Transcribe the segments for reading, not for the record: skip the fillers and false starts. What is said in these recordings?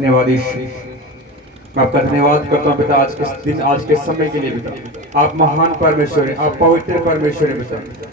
धन्यवाद ईश्वर, मैं आपका धन्यवाद करता हूँ पिता आज के दिन, आज के समय के लिए पिता। आप महान परमेश्वर हैं, आप पवित्र परमेश्वर हैं पिता।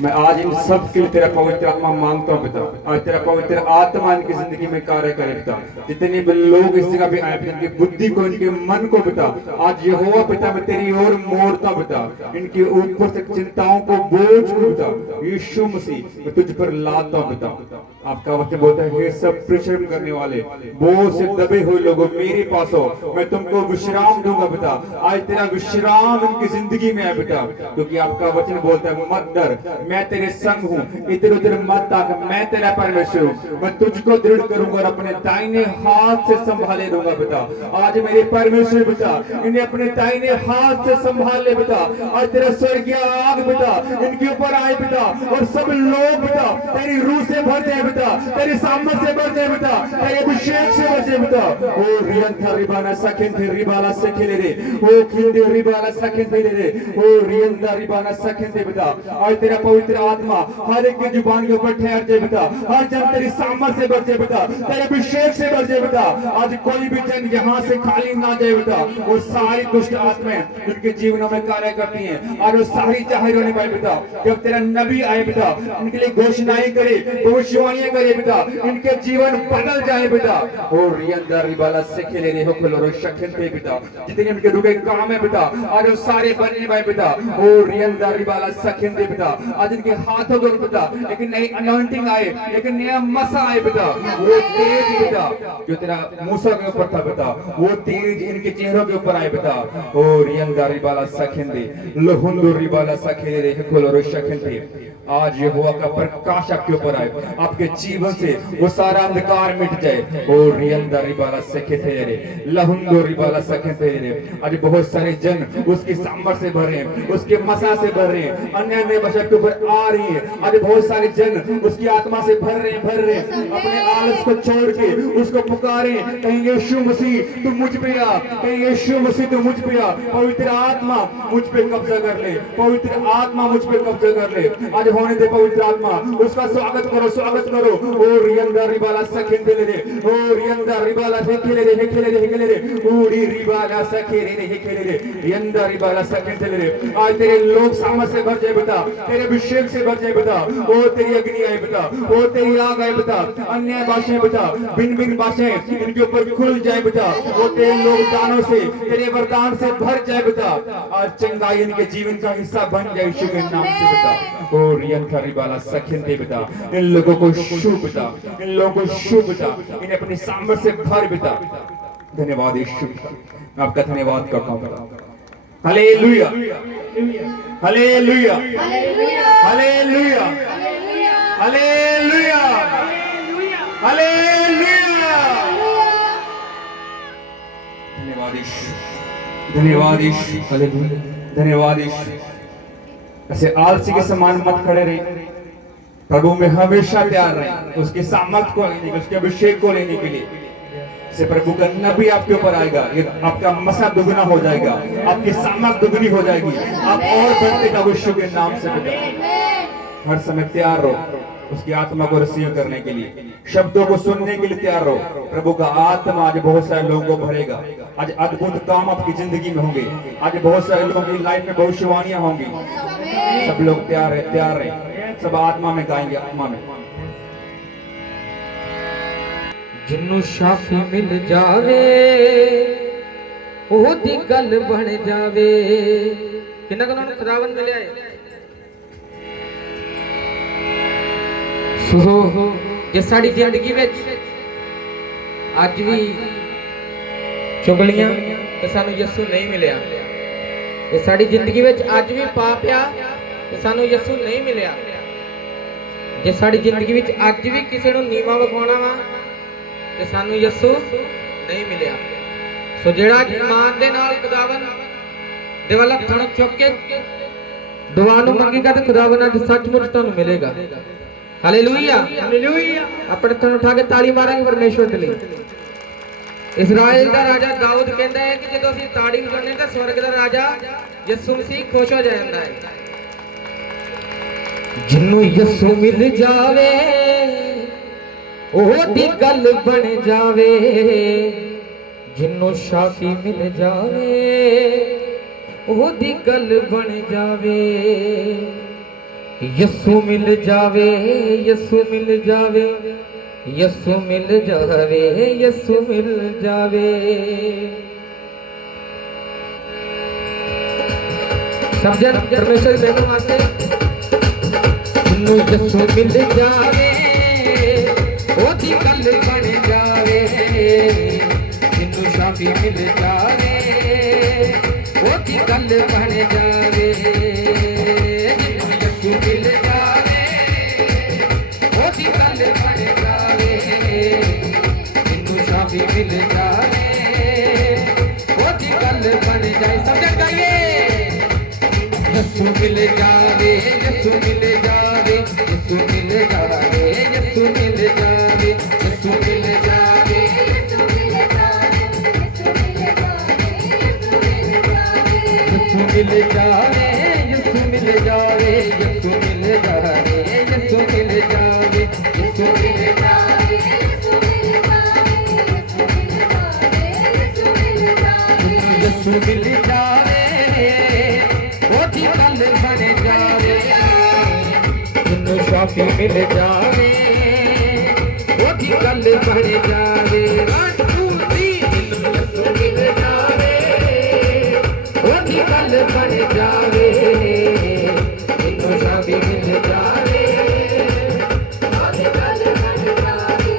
मैं आज इन सब के लिए तेरा पवित्र आत्मा मांगता हूँ पिता। आज तेरा पवित्र आत्मा इनकी जिंदगी में कार्य करे पिता। जितने भी लोग इस जगह पे आए पिता, इनकी बुद्धि को, इनके मन को पिता आज यहोवा पिता मैं तेरी ओर मोड़ता हूँ पिता। इनके ऊपर से चिंताओं को, बोझ को पिता यीशु मसीह मैं तुझ पर लाता हूँ पिता। आपका वचन बोलता है, हे सब परिश्रम करने वाले, बोझ से दबे हुए लोगों मेरे पास हो, मैं तुमको विश्राम दूंगा पिता। आज तेरा विश्राम इनकी जिंदगी में है पिता, क्योंकि आपका वचन बोलता है मत डर, मैं तेरे संग हूँ, इधर उधर मत ताक, मैं तेरा परमेश्वर हूँ, मैं तुझको दृढ़ करूंगा और अपने दाहिने हाथ से संभाले दूंगा पिता। आज मेरे परमेश्वर पिता इन्हें अपने दाहिने हाथ से संभाले पिता। आज तेरा स्वर्गीय आग पिता इनके ऊपर आए पिता, और सब लोग पिता तेरी रूह से भर जाए पिता, तेरी सामर्थ से भर जाए पिता, तेरे अभिषेक से भर जाए पिता। ओ रियंथा रिबाना सखेंथे रिबाला सखेले रे, ओ खिंदे रिबाला सखेंथे रे, ओ रियंथा रिबाना सखेंथे पिता। आज तेरा पवित्र आत्मा हर एक की जुबान के ऊपर ठहर जाए पिता, हर जन तेरी सामर्थ से भर जाए पिता, तेरे अभिषेक से भर जाए पिता। आज कोई भी जन यहाँ से खाली ना जाए पिता। वो सारी दुष्ट आत्माएं उनके जीवनों में कार्य करती हैं, और वो सारी जाहिर होने पाए पिता। जब तेरा नबी आए पिता, इनके लिए घोषणाएं करे, भविष्यवाणियां करे पिता, इनके जीवन बदल जाए पिता। ओ रियंदा रिबाला से खेले रे होकलो रो शक्ति पे पिता, जितने उनके रुके काम है पिता आज वो सारे बनने पाए पिता। ओ रियंदा रिबाला सखिन दे पिता, आज इनके हाथों को पिता एक नई अनॉइंटिंग आए, एक नया मसा आए पिता। वो तेज पिता जो तेरा मूसा के ऊपर था पिता, वो तेज इनके चेहरों के ऊपर आए पिता। ओ रियंदा रिबाला सखिन दे लहुंदो रिबाला सखिन रे होकलो रो शक्ति पे आज यहोवा का प्रकाश आपके ऊपर आए, आपके जीवन से वो सारा अंधकार मिट जाए। ओ रियंदा रिबाला सखेते रे लहुंदो रिबाला सखेते रे। आज बहुत सारे जन उसकी सामर्थ से भरे हैं, उसके मसा से भर रहे हैं, अन्य अन्य भाषा के ऊपर आ रही है। आज बहुत सारे जन उसकी आत्मा से भर रहे हैं, अपने आलस को छोड़ के उसको पुकारे, कहेंगे यीशु मसीह तू मुझ पे आ, कहेंगे यीशु मसीह तू मुझ पे आ, पवित्र आत्मा मुझ पे कब्जा कर ले, पवित्र आत्मा मुझ पे कब्जा कर ले। आज होने दे पवित्र आत्मा, उसका स्वागत करो, स्वागत करो। ओ रियंदा रिबाला सखेंदे रे, ओ रियंदा रिबाला हेखेले रे, हेखेले रे, हेखेले रे, ओडी रिबाला सखेरे रे, हेखेले रे, रियंदा रिबाला सखेंदे रे। आज तेरे लोग सामर्थ से भर जाए बेटा, तेरे अभिषेक से भर जाए बेटा। ओ तेरी अग्नि आए बेटा, ओ तेरी आग आए बेटा, अन्य भाषाएं बेटा, भिन्न भिन्न भाषाएं इनके ऊपर खुल जाए बेटा। वो तेरे लोग दानों से, तेरे वरदान से भर जाए बेटा। आज चंगाई इनके जीवन का हिस्सा बन जाए यीशु के नाम से बेटा। ओ रियंथा रिबाला सखेंदे बेटा, इन लोगों को छू बेटा, इन लोगों को छू बेटा, इन्हें अपनी सामर्थ से भर बेटा। धन्यवाद यीशु, मैं आपका धन्यवाद करता हूँ बेटा। Hallelujah, hallelujah, hallelujah, hallelujah, hallelujah. धन्यवाद यीशु, धन्यवाद यीशु, हालेलुया, धन्यवाद यीशु। ऐसे आलसी के समान मत खड़े रहे, प्रभु में हमेशा तैयार रहे उसकी सामर्थ को लेने के, उसके अभिषेक को लेने के लिए। से प्रभु का नबी आपके ऊपर आएगा, ये आपका मसा दुगना हो जाएगा, आपकी सामर्थ दुगनी हो जाएगी, आप और बढ़ते जाओगे यीशु के नाम से बेटा। हर समय तैयार रहो उसकी आत्मा को रिसीव करने के लिए, शब्दों को सुनने के लिए तैयार रहो। प्रभु का आत्मा आज बहुत सारे लोगों को भरेगा। आज अद्भुत काम आपकी जिंदगी में होंगे, आज बहुत सारे लोगों की लाइफ में भविष्यवाणियां होंगी। सब लोग तैयार रहे, तैयार रहे, सब आत्मा में गाएंगे, आत्मा में। जिन्नू शाफी मिल जावे ओदी गल बन जावे। किन्ना को खुदावन मिले है सो जे साडी जिंदगी विच अज भी चुगलियां ते सानू यसू नहीं मिलिया, जे साडी जिंदगी विच अज भी पाप आ ते सानू यसू नहीं मिलिया, जे साडी जिंदगी विच अज भी किसी नूं नीवा विखाउणा वा ते सानू यसू नहीं मिलिया। सो जेड़ा ईमान दे नाल खुदावन दे वाल हत्थां चुक के दुआ नूं मंगेगा ते खुदावन अज सचमुच तुहानूं मिलेगा। Hallelujah, hallelujah. अपने हत्थां उठा के ताली मारांगे परमेश्वर दे लई। इस्राएल दा राजा दाऊद कहंदा है कि जदों असीं ताड़ी वजाउने तां स्वर्ग दा राजा यसू मसीह खुश हो जांदा है। जिन्नू यसू मिल जावे ओदी गल बन जावे जिन्नों शाफी मिल जावे ओदी गल बन जावे यसु मिल जावे यसु मिल जावे यसु मिल जावे यसु मिल जावे। समझन परमेश्वर बेनों वास्ते जिन्नों यसु मिल जावे ओदी गल बन जावे जिन्नों शाफी मिल जावे ओदी गल बन जावे जिन्नों यसु मिल जावे ओदी गल बन जावे जिन्नों शाफी मिल जावे ओदी गल बन जाए। समझ गाइए यसु मिल जावे यसु मिल जावे यसु मिल जावे यसु मिल जावे यसु मिल जावे यसु मिल जावे यसु मिल जावे यसु मिल जावे यसु मिल जावे यसु मिल जावे यसु मिल जावे ओदी गल बन जावे जिन्नों शाफी मिल जावे ओदी गल बन जावे। 1 2 3 जिन्नों यसु मिल जावे ओदी गल बन जावे जिन्नों शाफी मिल जावे ओदी गल बन जावे।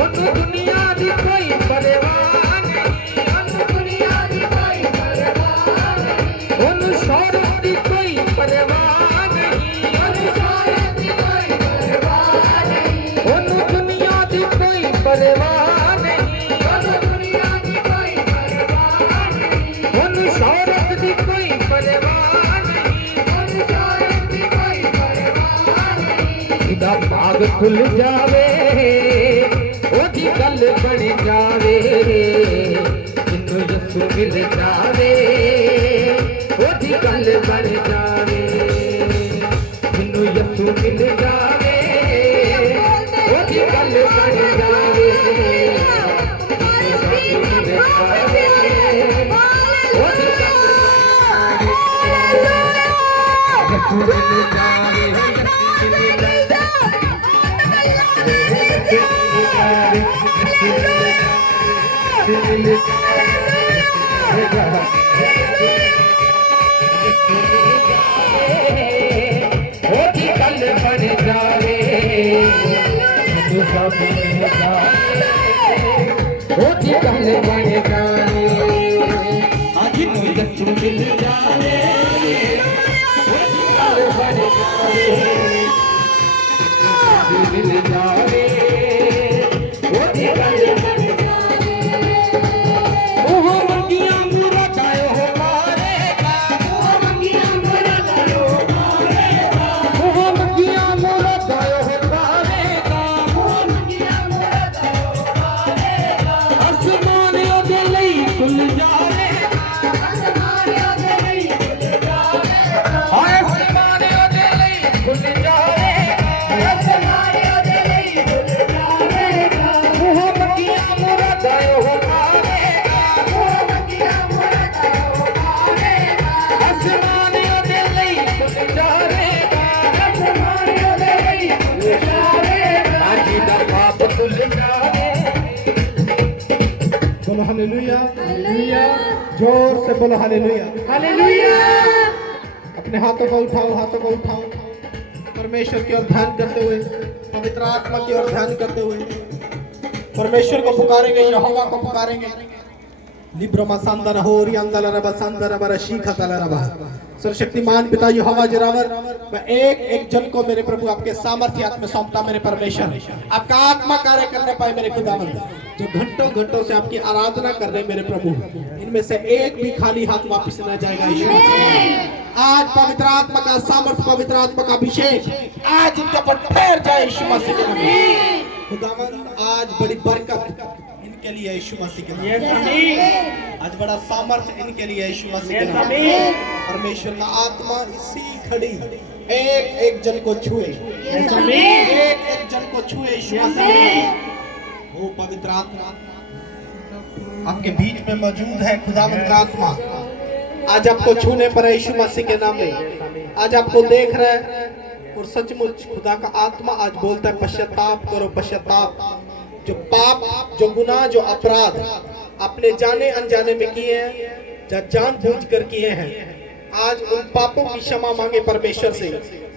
ओनू दुनिया दी कोई परवाह नहीं ओनू दुनिया दी कोई परवाह नहीं ओनू शौहरत दी कोई परवाह नहीं ओनू शौहरत दी कोई परवाह नहीं ओनू दुनिया दी कोई परवाह नहीं ओनू दुनिया दी कोई परवाह नहीं ओनू शौहरत दी कोई परवाह नहीं ओनू शौहरत दी कोई परवाह नहीं। इदा भाग खुल जावे ओदी गल बन जावे जिन्नों यसु मिल जावे ओदी गल बन जावे जिन्नों यसु मिल जावे ओदी गल बन जावे जिन्नों शाफी मिल जावे ओदी गल यसु मिल जावे ओदी गल बन जावे जिन्नों शाफी मिल जावे ओदी गल बन जावे जिन्नों यसु मिल जावे ओदी गल बन जावे मिल जावे ओदी गल बन जावे। ओह मंगियां मुरादां हो मारेगा ओह मंगियां मुरादां हो मारेगा ओह मंगियां मुरादां हो मारेगा ओह मंगियां मुरादां हो मारेगा। आसमान ओदे लई खुल जावेगा आसमान ओदे लई खुल जावेगा आसमान ओदे लई खुल जावेगा आसमान ओदे लई खुल जावेगा। ओह मंगियां मुरादां हो मारेगा ओह मंगियां मुरादां हो मारेगा आसमान ओदे लई खुल जावेगा आसमान ओदे लई खुल जावेगा। आजी दा पाप खुल जावे। बोलो हालेलुया हालेलुया जोर से बोलो हालेलुया हालेलुया। अपने हाथों को उठाओ हाथों को उठाओ परमेश्वर की ओर ध्यान करते हुए पवित्र आत्मा की ओर ध्यान करते हुए परमेश्वर को पुकारेंगे यहोवा को पुकारेंगे। लिब्रमा सांदर होरी अंदर रबा सांदर रबा शीखा तला रबा सर्वशक्तिमान पिता यहोवा जिरावर मैं एक एक जन को मेरे प्रभु आपके सामर्थ्य हाथ में सौंपता मेरे परमेश्वर आपका आत्मा कार्य करने पाए मेरे खुदावंद जो घंटों घंटों से आपकी आराधना कर रहे मेरे प्रभु इनमें से एक भी खाली हाथ वापस न जाएगा यीशु मसीह। आज पवित्र आत्मा का सामर्थ्य पवित्र आत्मा का अभिषेक आज इनके ऊपर ठहर जाए यीशु मसीह के नाम में। खुदावंद आज बड़ी बरकत इनके लिए यीशु मसीह के नाम में आज बड़ा सामर्थ्य इनके लिए यीशु मसीह के नाम में। परमेश्वर का आत्मा इसी घड़ी एक एक जन को छुए एक एक जन को छुए यीशु मसीह। वो पवित्र आत्मा आपके बीच में मौजूद है, खुदावंद का आत्मा आज आपको छूने पर है यीशु मसीह के नाम में। आज आपको देख रहा है और सचमुच खुदा का आत्मा आज बोलता है पश्चाताप करो, पश्चाताप। जो पाप, जो गुनाह, जो अपराध आपने जाने अनजाने में किए हैं या जानबूझकर किए हैं, आज उन पापों की क्षमा मांगे परमेश्वर से।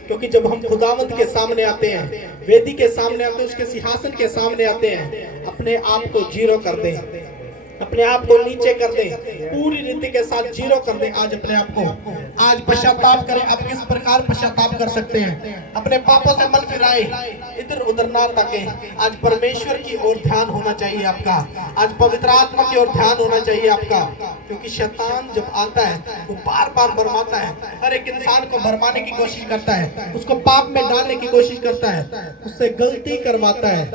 क्योंकि जब हम खुदावंद के सामने आते हैं, वेदी के सामने आते हैं, उसके सिंहासन के सामने आते हैं, अपने आप को जीरो कर दें, अपने आप को नीचे कर दें, पूरी रीति के साथ जीरो कर दें। आज अपने आप को आज पश्चाताप करें। आप किस प्रकार पश्चाताप कर सकते हैं? अपने पापों से मन फिराए, इधर उधर ना ताकें। आज परमेश्वर की ओर ध्यान होना चाहिए आपका, आज पवित्र आत्मा की ओर ध्यान होना चाहिए आपका। क्योंकि शैतान जब आता है वो बार बार भरमाता है, हर एक इंसान को भरमाने की कोशिश करता है, उसको पाप में डालने की कोशिश करता है, उससे गलती करवाता है,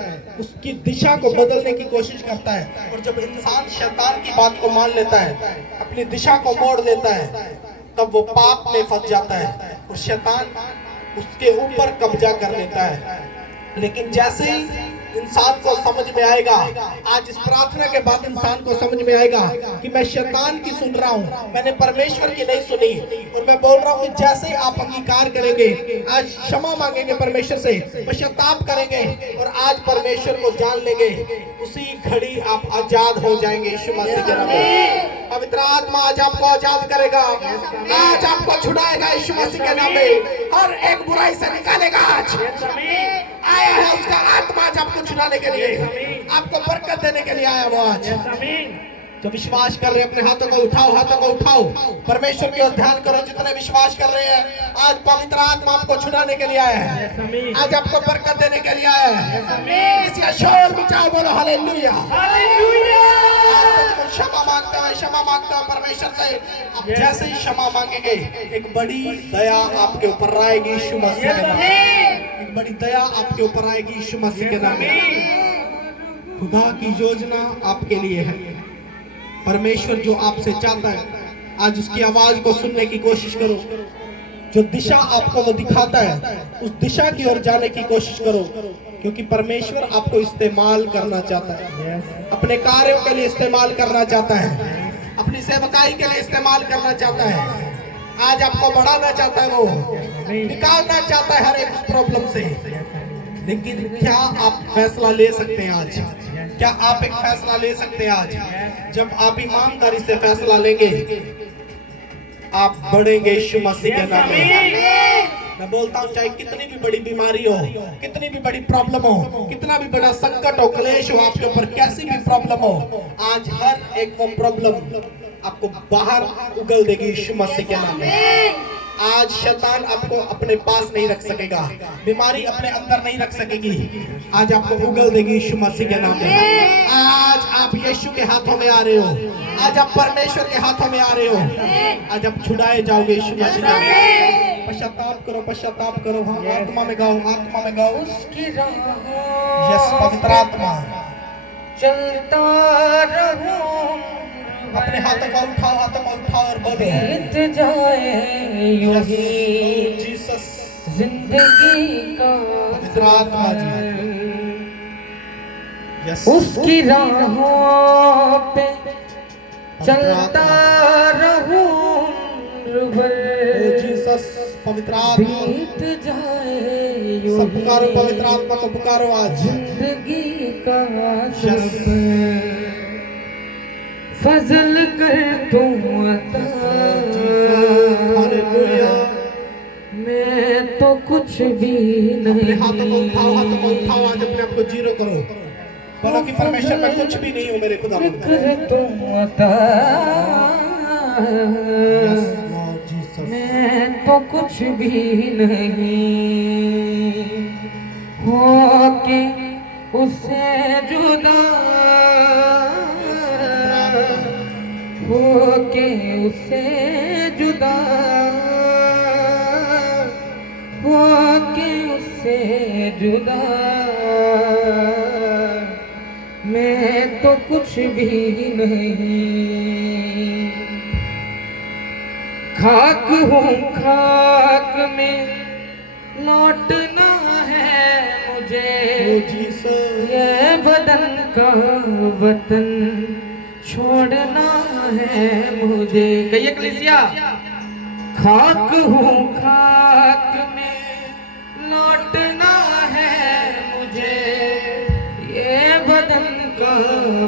उसकी दिशा को बदलने की कोशिश करता है। और जब इंसान शैतान की बात को मान लेता है, अपनी दिशा को मोड़ लेता है, तब वो पाप में फंस जाता है और शैतान उसके ऊपर कब्जा कर लेता है। लेकिन जैसे ही इंसान को समझ में आएगा, आज इस प्रार्थना के बाद इंसान को समझ में आएगा कि मैं शैतान की सुन रहा हूँ, मैंने परमेश्वर की नहीं सुनी। और मैं बोल रहा हूँ कि जैसे ही आप अंगीकार करेंगे, आज क्षमा मांगेंगे परमेश्वर से, पश्चाताप करेंगे और आज परमेश्वर को जान लेंगे, उसी घड़ी आप आजाद हो जाएंगे यीशु मसीह के नाम में। पवित्र आत्मा आज आपको आजाद करेगा, आज आपको छुड़ाएगा यीशु मसीह के नाम में, हर एक बुराई से निकालेगा। आज आया है उसका आत्मा आज आपको छुड़ाने के लिए, आपको बरकत देने के लिए आया वो आज। जो विश्वास कर रहे हैं अपने हाथों को उठाओ, हाथों को उठाओ, परमेश्वर की ओर ध्यान करो। जितने विश्वास कर रहे हैं, आज पवित्र आत्मा आपको छुड़ाने के लिए आया है, आज आपको बरकत देने के लिए आया है। इसका शोर मिटाओ, बोलो हालेलुया, क्षमा मांगते हैं, क्षमा मांगते हैं परमेश्वर से। आप जैसे ही क्षमा मांगेंगे, एक बड़ी दया आपके ऊपर आएगी यीशु मसीह के नाम में, एक बड़ी दया आपके ऊपर आएगी यीशु मसीह के नाम में। खुदा की योजना आपके लिए है। परमेश्वर जो आपसे चाहता है, आज उसकी आवाज को सुनने की कोशिश करो। जो दिशा आपको वो दिखाता है, उस दिशा की ओर जाने की कोशिश करो। क्योंकि परमेश्वर आपको इस्तेमाल करना चाहता है, अपने कार्यों के लिए इस्तेमाल करना चाहता है, अपनी सेवकाई के लिए इस्तेमाल करना चाहता है। आज आपको बढ़ाना चाहता है, वो निकालना चाहता है हर एक प्रॉब्लम से। लेकिन क्या आप फैसला ले सकते हैं आज? क्या आप एक फैसला ले सकते हैं आज? जब आप ईमानदारी से फैसला लेंगे, आप बढ़ेंगे यीशु मसीह के नाम में। मैं बोलता हूँ, चाहे कितनी भी बड़ी बीमारी हो, कितनी भी बड़ी प्रॉब्लम हो, कितना भी बड़ा संकट हो, क्लेश हो आपके ऊपर, कैसी भी प्रॉब्लम हो, आज हर एक वो प्रॉब्लम आपको बाहर उगल देगी यीशु मसीह के नाम में। आज शैतान आपको अपने पास नहीं रख सकेगा, बीमारी अपने अंदर नहीं रख सकेगी। आज आपको उगल देगी यीशु मसीह के नाम में। आज आप यीशु के हाथों में आ रहे हो, आज आप परमेश्वर के हाथों में आ रहे हो, आज आप छुड़ाए जाओगे यीशु मसीह के नाम में। पश्चाताप करो, पश्चाताप करो। हाँ, आत्मा में गाओ, आत्मा में गाओ। यस, पवित्र आत्मा चलता रहूं, अपने हाथों को उठाओ, हाथों को उठाओ और बोलो, बीत जाए यूं ही जीसस, जिंदगी का पवित्र आत्मा जी। यस, उसकी राहों पे चलता रहूं, ओ जीसस, पवित्र आत्मा बीत जाए यूं सब पुकारो, पवित्र आत्मा को पुकारो आज। जिंदगी का सफर फजल कर तू अता, हालेलुया। मैं तो कुछ भी नहीं। हाथों को उठाओ, हाथों को उठाओ, आज अपने आप को जीरो करो, बोलो कि परमेश्वर मैं कुछ भी नहीं हूँ मेरे खुदा। कर तू अता, मैं तो कुछ भी नहीं, होके उससे जुदा, होके उससे जुदा, होके उससे जुदा, मैं तो कुछ भी नहीं। खाक हूँ, खाक में लौटना है मुझे, जीसस ये बदन का वतन छोड़ना है मुझे। कहिए कलीसिया, खाक हूँ खाक में लौटना है मुझे, ये बदन का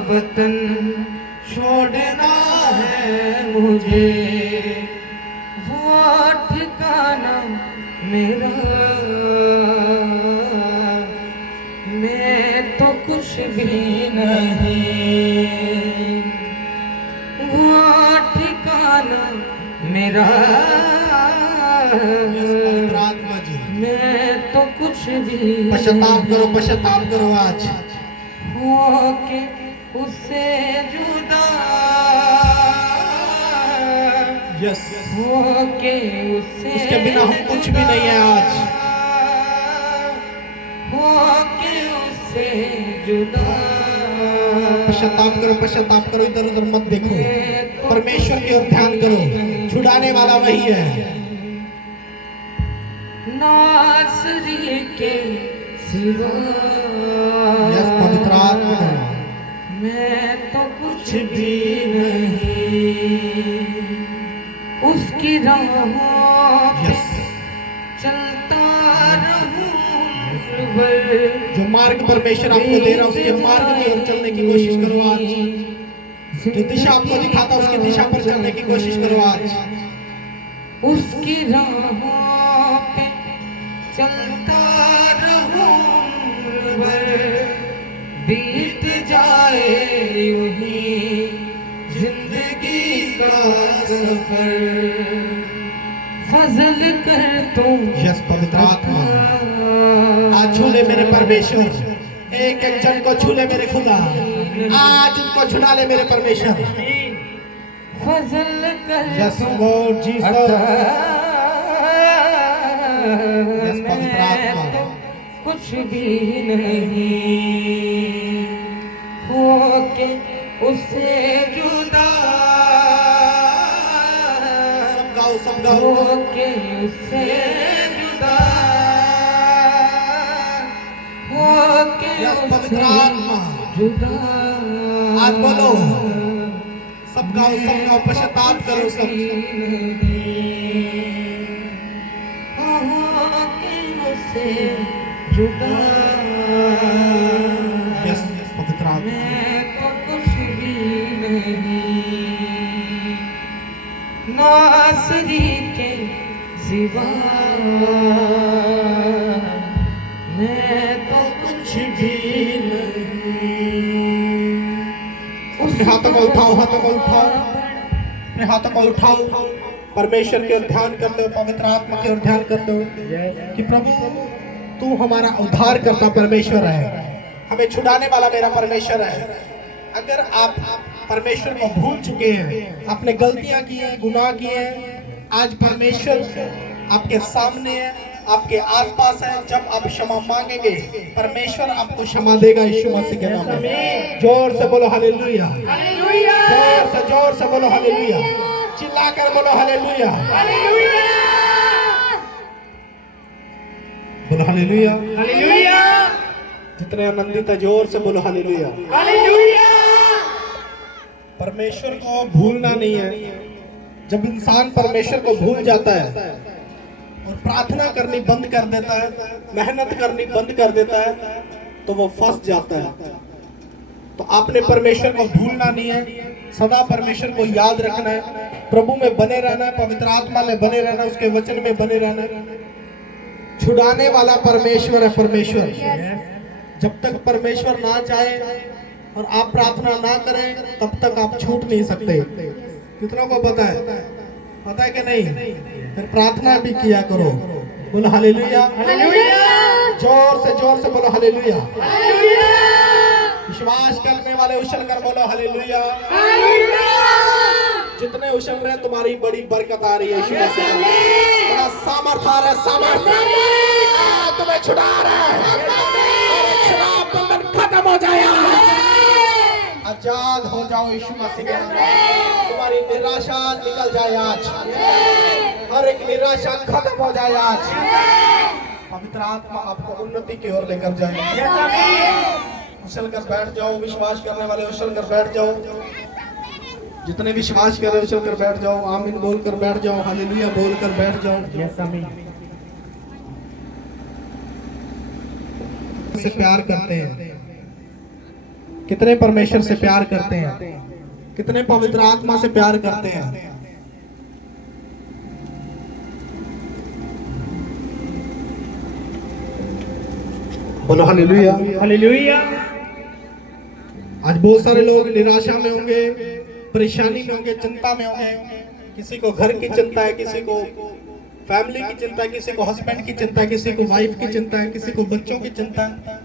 वतन छोड़ना है मुझे। वो ठिकाना मेरा मैं तो कुछ भी नहीं, वो ठिकाना मेरा पवित्र आत्मा जी, मैं तो कुछ भी पश्चाताप करो आज। हो के उससे जुदा, यस, हो के उससे उसके बिना हम कुछ भी नहीं है आज। हो के उससे जुदा। पश्चाताप करो, इधर उधर मत देखो, परमेश्वर की ओर ध्यान करो, छुड़ाने वाला वही है। नासरी के सिवा यस पवित्र आत्मा, मैं तो कुछ भी नहीं, उसकी राहों पे यस, चलता रहूं भर। जो मार्ग परमेश्वर आपको दे रहा है उसके मार्ग की ओर चलने की कोशिश करो आज। जो दिशा आपको दिखाता है उसकी दिशा पर चलने की कोशिश करो आज। उसकी राहों पे चलता रहूं भर, बीत जाए यूं ही जिंदगी का सफर। फजल कर तू यस पवित्र आत्मा, आज छू ले मेरे परमेश्वर, एक एक जन को छू ले मेरे खुदा, आज उनको छुड़ा ले मेरे परमेश्वर। फजल कर यस तू लॉर्ड जीसस, यस मैं पवित्र आत्मा, तो कुछ भी नहीं, हो के उससे जुदा, सब गाओ हो के उससे जुदा, हो के यस पवित्र उससे आत्मा, जुदा। आज बोलो, सब गाओ, पश्चाताप करो सब। हो के उससे जुदा, यस पवित्र आत्मा, मैं तो कुछ भी नहीं, नासरी के सिवा मैं तो कुछ भी नहीं। अपने हाथों को उठाओ, अपने हाथों को उठाओ, परमेश्वर की ओर ध्यान करते हो, पवित्र आत्मा की ओर ध्यान करते हो कि प्रभु तू हमारा उद्धार करता परमेश्वर है, हमें छुड़ाने वाला मेरा परमेश्वर है। अगर आप परमेश्वर को भूल चुके हैं, आपने गलतियां की हैं, गुनाह किए हैं, आज परमेश्वर आपके सामने है, आपके आसपास है। जब आप क्षमा मांगेंगे परमेश्वर आपको क्षमा देगा यीशु मसीह के नाम में। जोर से बोलो हालेलुया, जोर से बोलो हालेलुया, चिल्लाकर बोलो हालेलुया, बोलो हालेलुया। जितने आनंदित है जोर से बोलो हालेलुया। परमेश्वर को भूलना नहीं है। जब इंसान परमेश्वर को भूल जाता है और प्रार्थना करनी बंद कर देता है, मेहनत करनी बंद कर देता है, तो वो फंस जाता है। तो आपने परमेश्वर को भूलना नहीं है, सदा परमेश्वर को याद रखना है, प्रभु में बने रहना है, पवित्र आत्मा में बने रहना है, उसके वचन में बने रहना है। छुड़ाने वाला परमेश्वर है परमेश्वर। जब तक परमेश्वर ना चाहे और आप प्रार्थना ना करें तब तक आप छूट नहीं सकते। कितनों को पता है? पता है कि नहीं? फिर प्रार्थना भी किया करो। बोलो हालेलुया, जोर से बोलो हालेलुया। विश्वास करने वाले उछल कर बोलो हालेलुया। जितने उछल रहे तुम्हारी बड़ी बरकत आ रही है। यीशु मसीह बड़ा सामर्थ आ रहा है, सामर्थ तुम्हें छुड़ा रहा है। शराब बंधन खत्म हो जाए, आजाद हो जाओ यीशु मसीह के नाम में। तुम्हारी निराशा निकल जाए आज, हर एक निराशा खत्म हो जाए आज। पवित्र आत्मा आपको उन्नति की ओर लेकर जाए। उछल कर बैठ जाओ, विश्वास करने वाले उछल कर बैठ जाओ, जितने विश्वास कर रहे उछल कर बैठ जाओ, आमीन बोल कर बैठ जाओ, हालेलुया बोल कर बैठ जाओ। से प्यार करते हैं, कितने परमेश्वर से प्यार करते हैं, कितने पवित्र आत्मा से प्यार करते हैं। बोलो हालेलुया हालेलुया। आज बहुत सारे लोग निराशा में होंगे, परेशानी में होंगे, चिंता में होंगे। किसी को घर की चिंता है, किसी को फैमिली की चिंता है, किसी को हस्बैंड की चिंता है, किसी को वाइफ की चिंता है, किसी को बच्चों की चिंता है।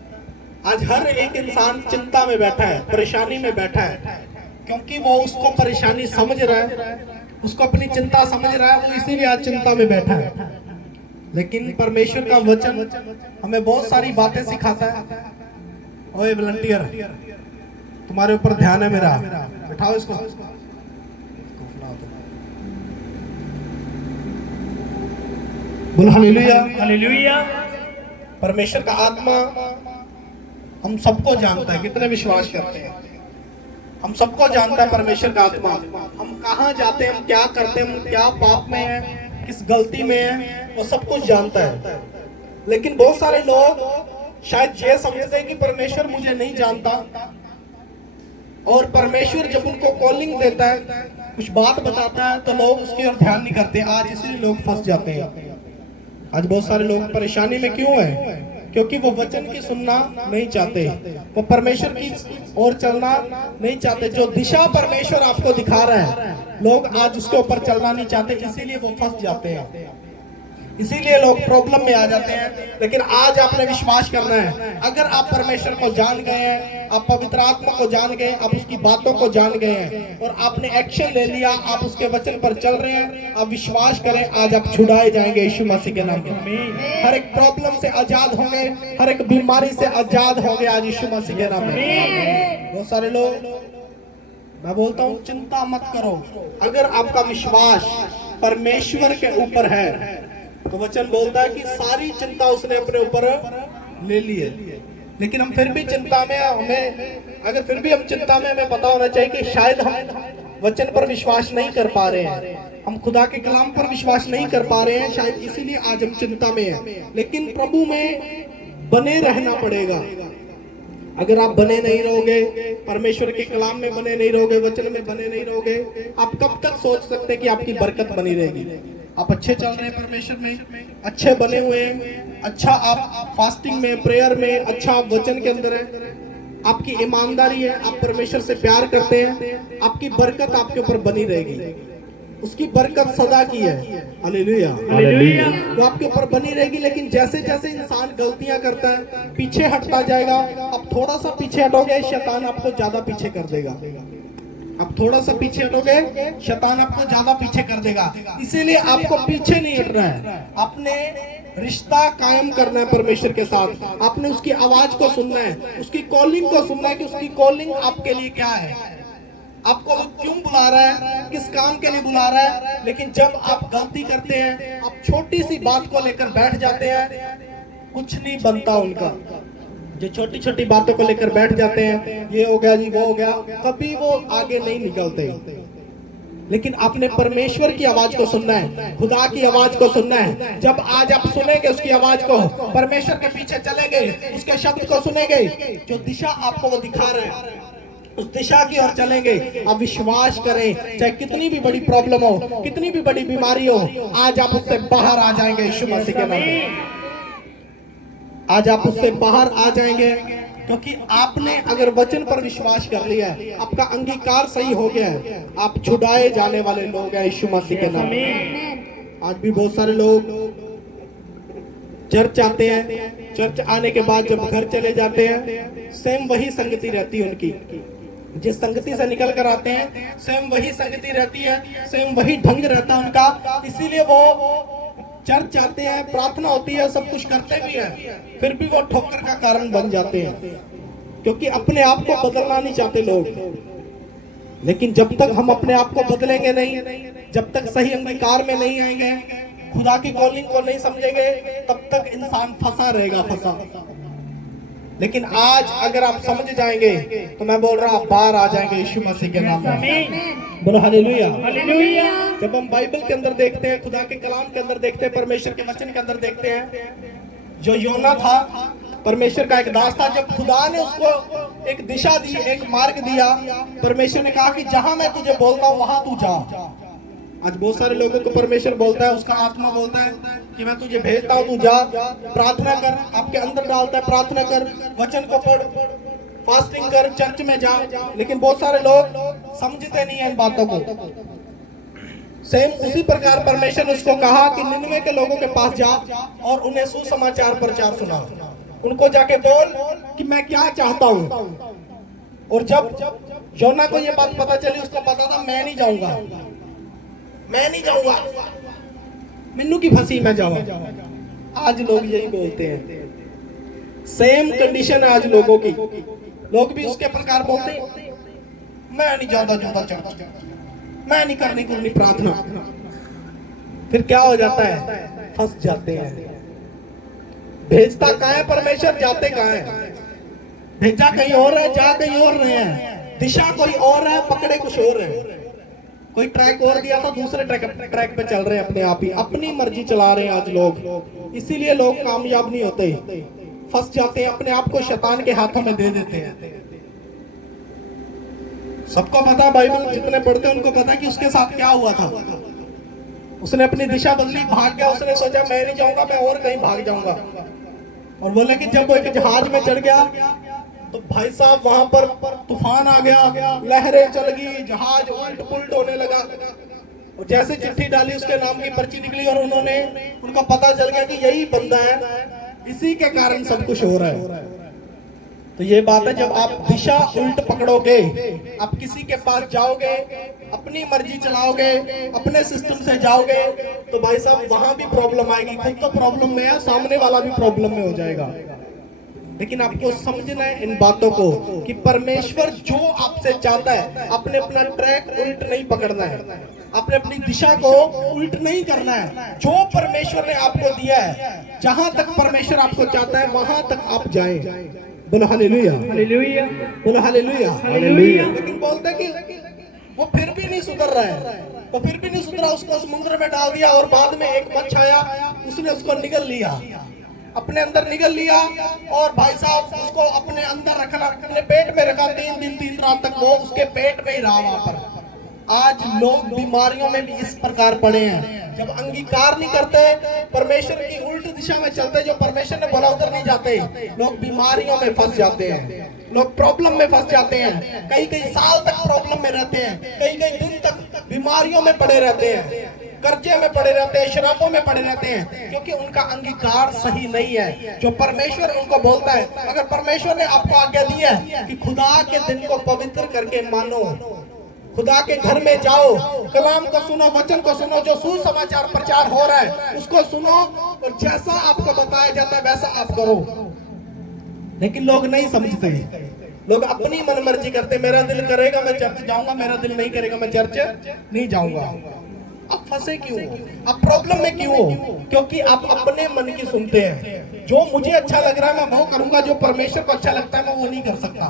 आज हर एक इंसान चिंता में बैठा है, परेशानी में बैठा है, क्योंकि वो उसको परेशानी समझ रहा है, उसको अपनी चिंता समझ रहा है, वो इसीलिए आज चिंता में बैठा है। लेकिन परमेश्वर का वचन हमें बहुत सारी बातें सिखाता है। ओए वॉलंटियर, तुम्हारे ऊपर ध्यान है मेरा, उठाओ इसको। बोलो हालेलुया हालेलुया। परमेश्वर का आत्मा हम सबको जानता है, कितने विश्वास करते हैं। हम सबको जानता है परमेश्वर का आत्मा, हम कहाँ जाते हैं, हम क्या करते हैं, हम क्या पाप में हैं, किस गलती में है, वो सब कुछ जानता है। लेकिन बहुत सारे लोग शायद ये समझते हैं कि परमेश्वर मुझे नहीं जानता, और परमेश्वर जब उनको कॉलिंग देता है, कुछ बात बताता है, तो लोग उसकी ओर ध्यान नहीं करते। आज इसीलिए लोग फंस जाते हैं। आज बहुत सारे लोग परेशानी में क्यों हैं? क्योंकि वो वचन की सुनना नहीं चाहते, वो परमेश्वर की ओर चलना नहीं चाहते। जो दिशा परमेश्वर आपको दिखा रहा है, लोग आज उसके ऊपर चलना नहीं चाहते, इसीलिए वो फंस जाते हैं, इसीलिए लोग प्रॉब्लम में आ जाते हैं। लेकिन आज आपने विश्वास करना है, अगर आप परमेश्वर को जान गए हैं, आप पवित्र आत्मा को जान गए, आप उसकी बातों को जान गए हैं और आपने एक्शन ले लिया, आप उसके वचन पर चल रहे हैं, आप विश्वास करें, आज आप छुड़ाए जाएंगे यीशु मसीह के नाम में। हर एक प्रॉब्लम से आजाद होंगे, हर एक बीमारी से आजाद होंगे आज यीशु मसीह के नाम में। बहुत सारे लोग, मैं बोलता हूँ चिंता मत करो। अगर आपका विश्वास परमेश्वर के ऊपर है, तो वचन बोलता है कि सारी चिंता उसने अपने ऊपर ले ली है। लेकिन हम फिर भी चिंता में, हमें अगर फिर भी हम चिंता में, हमें पता होना चाहिए कि शायद हम वचन पर विश्वास नहीं कर पा रहे हैं, हम खुदा के कलाम पर विश्वास नहीं कर पा रहे हैं, शायद इसीलिए आज हम चिंता में हैं। लेकिन प्रभु में बने रहना पड़ेगा। अगर आप बने नहीं रहोगे, परमेश्वर के कलाम में बने नहीं रहोगे, वचन में बने नहीं रहोगे, आप कब तक सोच सकते हैं कि आपकी बरकत बनी रहेगी? आप अच्छे चल रहे हैं परमेश्वर में, अच्छे बने हुए हैं, अच्छा आप फास्टिंग में, प्रेयर में, अच्छा आप वचन के अंदर है, आपकी ईमानदारी है, आप परमेश्वर से प्यार करते हैं, आपकी बरकत आपके ऊपर बनी रहेगी। उसकी बरकत सदा की है, हालेलुया हालेलुया, वो आपके ऊपर बनी रहेगी। लेकिन जैसे जैसे इंसान गलतियां करता है, पीछे हटता जाएगा। अब थोड़ा सा पीछे हटोगे, शैतान आपको ज्यादा पीछे कर देगा। अब थोड़ा सा पीछे हटोगे, शैतान आपको ज्यादा पीछे कर देगा। इसीलिए आपको पीछे नहीं हटना है, आपने रिश्ता कायम करना है परमेश्वर के साथ। आपने उसकी आवाज को सुनना है, उसकी कॉलिंग को सुनना है कि उसकी कॉलिंग आपके लिए क्या है, आपको वो क्यों बुला रहा है, किस काम के लिए बुला रहा है। लेकिन जब आप गलती करते हैं, आप छोटी सी बात को लेकर बैठ जाते हैं, कुछ नहीं बनता उनका। जो छोटी छोटी बातों को लेकर बैठ जाते हैं, ये हो गया जी, वो हो गया, कभी वो आगे नहीं निकलते। लेकिन आपने परमेश्वर की आवाज को सुनना है, खुदा की आवाज को सुनना है। जब आज आप सुनेंगे उसकी आवाज को, परमेश्वर के पीछे चलेंगे, उसके शब्द को सुनेंगे, जो दिशा आपको वो दिखा रहे हैं, उस दिशा की ओर चलेंगे। आप विश्वास करें, चाहे कितनी भी बड़ी प्रॉब्लम हो, कितनी भी बड़ी बीमारी हो, आज आप उससे बाहर आ जाएंगे यीशु मसीह के नाम में। आज आप उससे बाहर आ जाएंगे, क्योंकि आपने अगर वचन पर विश्वास कर लिया है, आपका अंगीकार सही हो गया है, आप छुड़ाए जाने वाले लोग हैं यीशु मसीह के नाम में। आज भी बहुत सारे लोग चर्च आते हैं, चर्च आने के बाद जब घर चले जाते हैं, सेम वही संगति रहती है उनकी। जिस संगति से निकल कर आते हैं, सेम वही संगति रहती है, सेम वही ढंग रहता है उनका। इसीलिए वो चर्च आते हैं, प्रार्थना होती है, सब कुछ करते भी हैं, फिर भी वो ठोकर का कारण बन जाते हैं, क्योंकि अपने आप को बदलना नहीं चाहते लोग। लेकिन जब तक हम अपने आप को बदलेंगे नहीं, जब तक सही अंगीकार में नहीं आएंगे, खुदा की कॉलिंग को नहीं समझेंगे तब तक इंसान फंसा रहेगा, फंसा। लेकिन आज अगर आप समझ जाएंगे तो मैं बोल रहा हूं आप बाहर आ जाएंगे यीशु मसीह के नाम में। बोलो हालेलुया। जब हम बाइबल के अंदर देखते हैं, खुदा के कलाम के अंदर देखते हैं, परमेश्वर के वचन के अंदर देखते हैं, जो योना था परमेश्वर का एक दास था। जब खुदा ने उसको एक दिशा दी, एक मार्ग दिया, परमेश्वर ने कहा कि जहां मैं तुझे बोलता हूं वहां तू जा। आज बहुत सारे लोगों को परमेश्वर बोलता है, उसका आत्मा बोलता है कि मैं तुझे भेजता हूं, तू जा, प्रार्थना कर, आपके अंदर डालता है प्रार्थना कर, वचन को पढ़, फास्टिंग कर, चर्च में जा। लेकिन बहुत सारे लोग समझते नहीं है इन बातों को। सेम उसी प्रकार परमेश्वर ने उसको कहा कि निनवे के लोगों के पास जा और उन्हें सुसमाचार प्रचार सुना, उनको जाके बोल कि मैं क्या चाहता हूं। और जब योना को ये बात पता चली, उसको पता था मैं नहीं जाऊंगा, मैं नहीं जाऊंगा, मिन्नू की फंसी मैं जाऊंगा। आज लोग यही बोलते हैं, सेम कंडीशन है आज लोगों की। लोग भी उसके प्रकार बोलते हैं, मैं नहीं जाता चर्च, मैं नहीं करनी प्रार्थना। फिर क्या हो जाता है, फंस जाते हैं। भेजता कहाँ है परमेश्वर, जाते कहाँ है? भेजा कहीं और है, जा कहीं और रहे हैं, दिशा कोई और है, पकड़े कुछ और है। कोई ट्रैक और दिया था, दूसरे ट्रैक पे चल रहे हैं, अपने आप ही अपनी मर्जी चला रहे हैं आज लोग। इसीलिए लोग कामयाब नहीं होते, फंस जाते हैं, अपने आप को शैतान के हाथों में दे देते हैं। सबको पता, बाइबल जितने पढ़ते हैं उनको पता कि उसके साथ क्या हुआ था। उसने अपनी दिशा बदली, भाग गया। उसने सोचा मैं नहीं जाऊंगा, मैं और कहीं भाग जाऊंगा। और बोले कि जब वो एक जहाज में चढ़ गया तो भाई साहब वहां पर तूफान आ गया, लहरें चल गई, जहाज उल्ट पुल्ट होने लगा। और जैसे चिट्ठी डाली, उसके नाम की पर्ची निकली और उनको पता चल गया कि यही बंदा है, इसी के कारण सब कुछ हो रहा है। तो ये बात है, जब आप दिशा उल्ट पकड़ोगे, आप किसी के पास जाओगे, अपनी मर्जी चलाओगे, अपने सिस्टम से जाओगे, तो भाई साहब वहां भी प्रॉब्लम आएगी। खुद तो प्रॉब्लम में है, सामने वाला भी प्रॉब्लम में हो जाएगा। लेकिन आपको समझना है इन बातों को कि परमेश्वर जो आपसे चाहता है, आपने अपना ट्रैक उल्ट नहीं पकड़ना है, आपने अपनी दिशा को उल्ट नहीं करना है। जो परमेश्वर ने आपको दिया है, जहां तक परमेश्वर आपको चाहता है वहां तक आप जाएं। बोलो हालेलुया, हालेलुया, बोलो हालेलुया, हालेलुया। लेकिन बोलते कि वो फिर भी नहीं सुधर रहा है, वो फिर भी नहीं सुधरा, उसको समुद्र में डाल दिया और बाद में एक मच्छ आया, उसने उसको निगल लिया, अपने अंदर निगल लिया। और भाई साहब उसको अपने अंदर रखना, अपने पेट में रखा, 3 दिन 3 रात तक वो उसके पेट में ही रहा वहां पर। आज लोग बीमारियों में भी इस प्रकार पड़े हैं, जब अंगीकार नहीं करते, परमेश्वर की उल्ट दिशा में चलते, जो परमेश्वर ने बोला उधर नहीं जाते, लोग बीमारियों में फंस जाते हैं, लोग प्रॉब्लम में फंस जाते हैं, कई कई साल तक प्रॉब्लम में रहते हैं, कई कई दिन तक बीमारियों में पड़े रहते हैं, कर्जे में पड़े रहते हैं, शराबों में पड़े रहते हैं, क्योंकि उनका अंगीकार सही नहीं है। जो परमेश्वर उनको बोलता है, अगर परमेश्वर ने आपको आज्ञा दी है कि खुदा के दिन को पवित्र करके मानो, खुदा के घर में जाओ, कलाम को सुनो, वचन को सुनो, जो सुसमाचार प्रचार हो रहा है उसको सुनो, और जैसा आपको बताया जाता है वैसा आप करो। लेकिन लोग नहीं समझते, लोग अपनी मनमर्जी करते, मेरा दिल करेगा मैं चर्च जाऊंगा, मेरा दिल नहीं करेगा मैं चर्च नहीं जाऊंगा। आप फंसे क्यों हो, आप प्रॉब्लम में क्यों हो? क्योंकि आप अपने मन की सुनते हैं। जो मुझे अच्छा लग रहा है मैं वो करूंगा, जो परमेश्वर को अच्छा लगता है मैं वो नहीं कर सकता।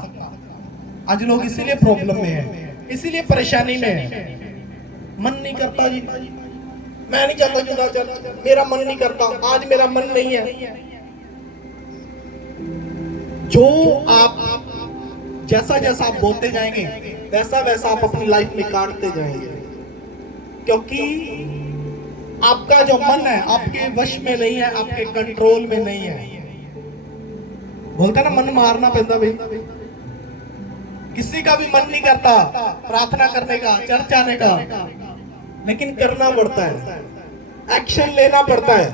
आज लोग इसीलिए प्रॉब्लम में है, इसीलिए परेशानी में है। मन नहीं करता जी, मैं नहीं जाता जुदा चर्च, मेरा मन नहीं करता, आज मेरा मन नहीं है। जो आप जैसा जैसा आप बोलते जाएंगे वैसा वैसा आप अपनी लाइफ में काटते जाएंगे, क्योंकि आपका जो मन है आपके वश में नहीं है, आपके कंट्रोल में नहीं है। बोलता ना मन मारना पैदा भाई, किसी का भी मन नहीं करता प्रार्थना करने का, चर्च आने का, लेकिन करना पड़ता है, एक्शन लेना पड़ता है।